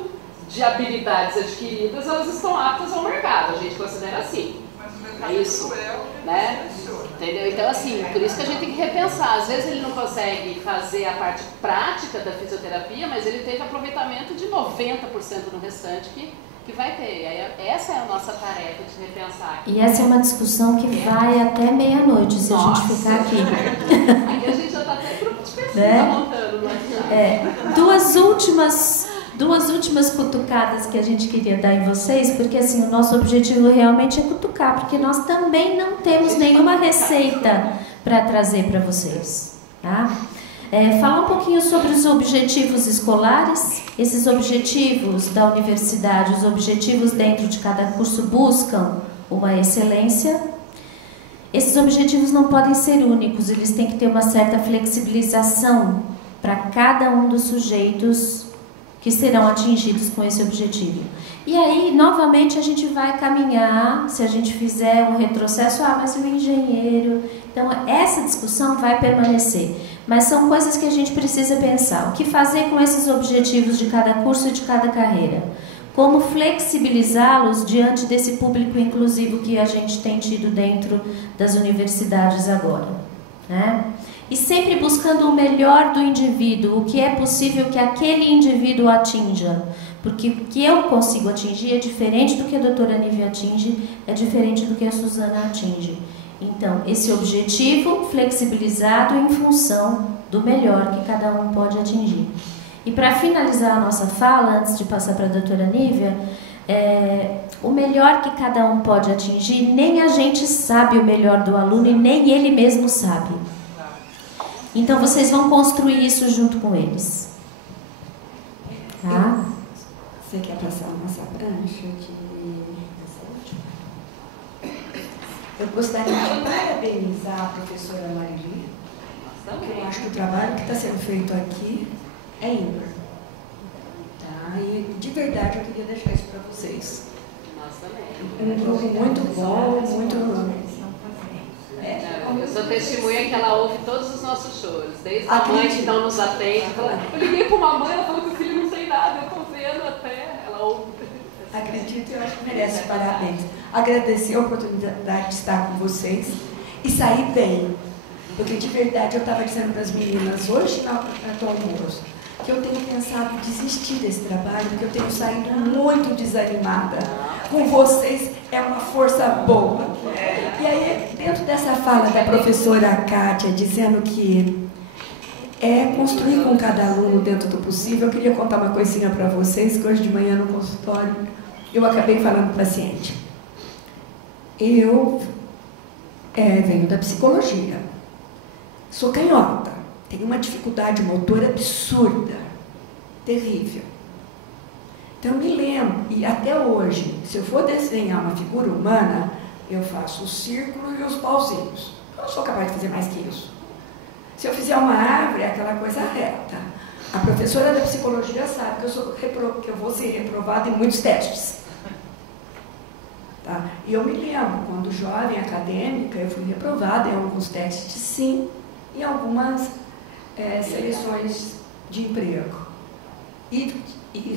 de habilidades adquiridas, elas estão aptas ao mercado, a gente considera assim. É isso, né? Entendeu? Então, assim, por isso que a gente tem que repensar. Às vezes ele não consegue fazer a parte prática da fisioterapia, mas ele teve aproveitamento de 90% no restante que vai ter. Aí, essa é a nossa tarefa de repensar. E essa é uma discussão que vai até meia-noite, se a gente ficar aqui. Aqui a gente já está até grupo de pesquisa montando no WhatsApp. Duas últimas cutucadas que a gente queria dar em vocês, porque assim, o nosso objetivo realmente é cutucar, porque nós também não temos nenhuma receita para trazer para vocês, tá? Falar um pouquinho sobre os objetivos escolares. Esses objetivos da universidade, os objetivos dentro de cada curso buscam uma excelência. Esses objetivos não podem ser únicos, eles têm que ter uma certa flexibilização para cada um dos sujeitos que serão atingidos com esse objetivo. E aí, novamente, a gente vai caminhar, se a gente fizer um retrocesso, mas o engenheiro... Então, essa discussão vai permanecer. Mas são coisas que a gente precisa pensar. O que fazer com esses objetivos de cada curso e de cada carreira? Como flexibilizá-los diante desse público inclusivo que a gente tem tido dentro das universidades agora, né? E sempre buscando o melhor do indivíduo, o que é possível que aquele indivíduo atinja. Porque o que eu consigo atingir é diferente do que a doutora Nívia atinge, é diferente do que a Suzana atinge. Então, esse objetivo flexibilizado em função do melhor que cada um pode atingir. E para finalizar a nossa fala, antes de passar para a doutora Nívia, o melhor que cada um pode atingir, nem a gente sabe o melhor do aluno e nem ele mesmo sabe. Então vocês vão construir isso junto com eles. Tá? Você quer passar a nossa prancha de... Eu gostaria de parabenizar a professora Marili, porque eu acho que o trabalho que está sendo feito aqui é ímpar. Tá? E de verdade eu queria deixar isso para vocês. Um grupo muito bom, muito... Eu sou testemunha que ela ouve todos os nossos choros, desde a mãe que não nos atende. Eu liguei para uma mãe, ela falou que o filho não tem nada, eu estou vendo até, ela ouve. Acredito, eu acho que merece parabéns. Agradecer a oportunidade de estar com vocês e sair bem. Porque de verdade eu estava dizendo para as meninas hoje na almoço que eu tenho pensado em desistir desse trabalho, porque eu tenho saído muito desanimada. Com vocês é uma força boa. E aí, dentro dessa fala da professora Kátia, dizendo que é construir com cada aluno dentro do possível, eu queria contar uma coisinha para vocês, que hoje de manhã no consultório eu acabei falando para o paciente. Eu venho da psicologia, sou canhota, tenho uma dificuldade motora absurda, terrível. Então eu me lembro, e até hoje, se eu for desenhar uma figura humana, eu faço o círculo e os pauzinhos. Eu não sou capaz de fazer mais que isso. Se eu fizer uma árvore, é aquela coisa reta. A professora da psicologia sabe que eu vou ser reprovada em muitos testes. Tá? E eu me lembro, quando jovem acadêmica, eu fui reprovada em alguns testes, sim, em algumas seleções de emprego. E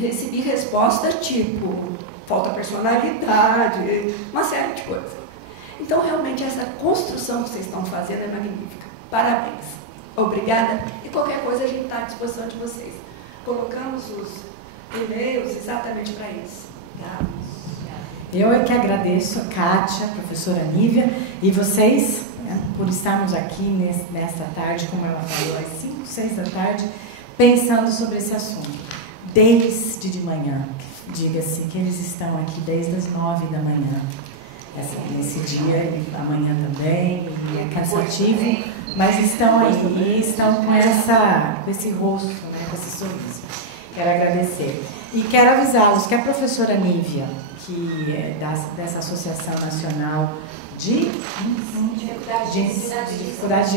recebi resposta tipo, falta personalidade, uma série de coisas. Então, realmente, essa construção que vocês estão fazendo é magnífica. Parabéns. Obrigada. E qualquer coisa, a gente está à disposição de vocês. Colocamos os e-mails exatamente para isso. Obrigada. Eu é que agradeço a Kátia, a professora Nívia, e vocês, né, por estarmos aqui nesta tarde, como ela falou, às 5, 6 da tarde, pensando sobre esse assunto. Desde de manhã, diga-se que eles estão aqui desde as 9 da manhã. Nesse dia, e amanhã também, e é cansativo, mas estão aí, estão com esse rosto, né, com esse sorriso. Quero agradecer. E quero avisá-los que a professora Nívia, que é dessa Associação Nacional de Dificuldade de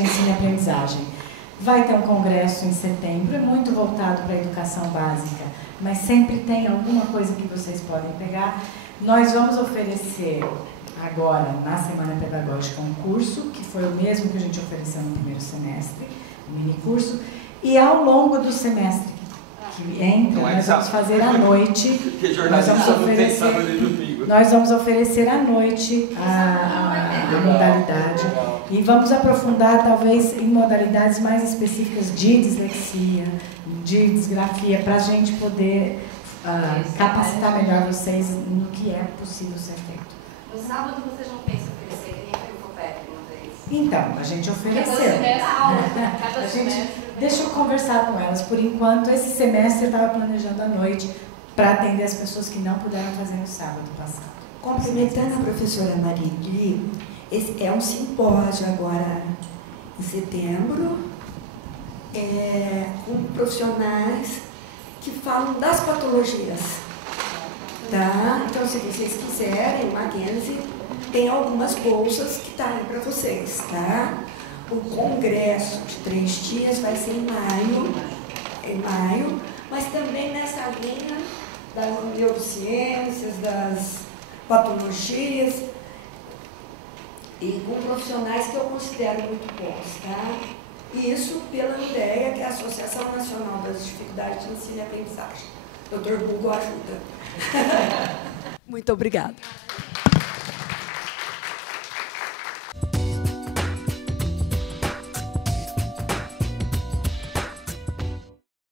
Ensino e Aprendizagem, vai ter um congresso em setembro, é muito voltado para a educação básica, mas sempre tem alguma coisa que vocês podem pegar. Nós vamos oferecer agora, na Semana Pedagógica, um curso, que foi o mesmo que a gente ofereceu no primeiro semestre, um mini curso, e ao longo do semestre que entra, nós vamos fazer à noite, nós vamos oferecer à noite a modalidade, e vamos aprofundar talvez em modalidades mais específicas de dislexia, de disgrafia, para a gente poder capacitar melhor vocês no que é possível ser feito. No sábado vocês não pensam em oferecer, que nem foi o FOPEP uma vez? Então, a gente ofereceu. Deixa eu conversar com elas. Por enquanto, esse semestre eu estava planejando à noite para atender as pessoas que não puderam fazer no sábado passado. Complementando a professora Marili, esse é um simpósio agora em setembro, com profissionais que falam das patologias. Tá? Então, se vocês quiserem, o Mackenzie tem algumas bolsas que tá aí para vocês, tá? O congresso de 3 dias vai ser em maio, mas também nessa linha das neurociências, das patologias, e com profissionais que eu considero muito bons, tá? E isso pela ideia que é a Associação Nacional das Dificuldades de Ensino e Aprendizagem. Dr. Google ajuda. Muito obrigada.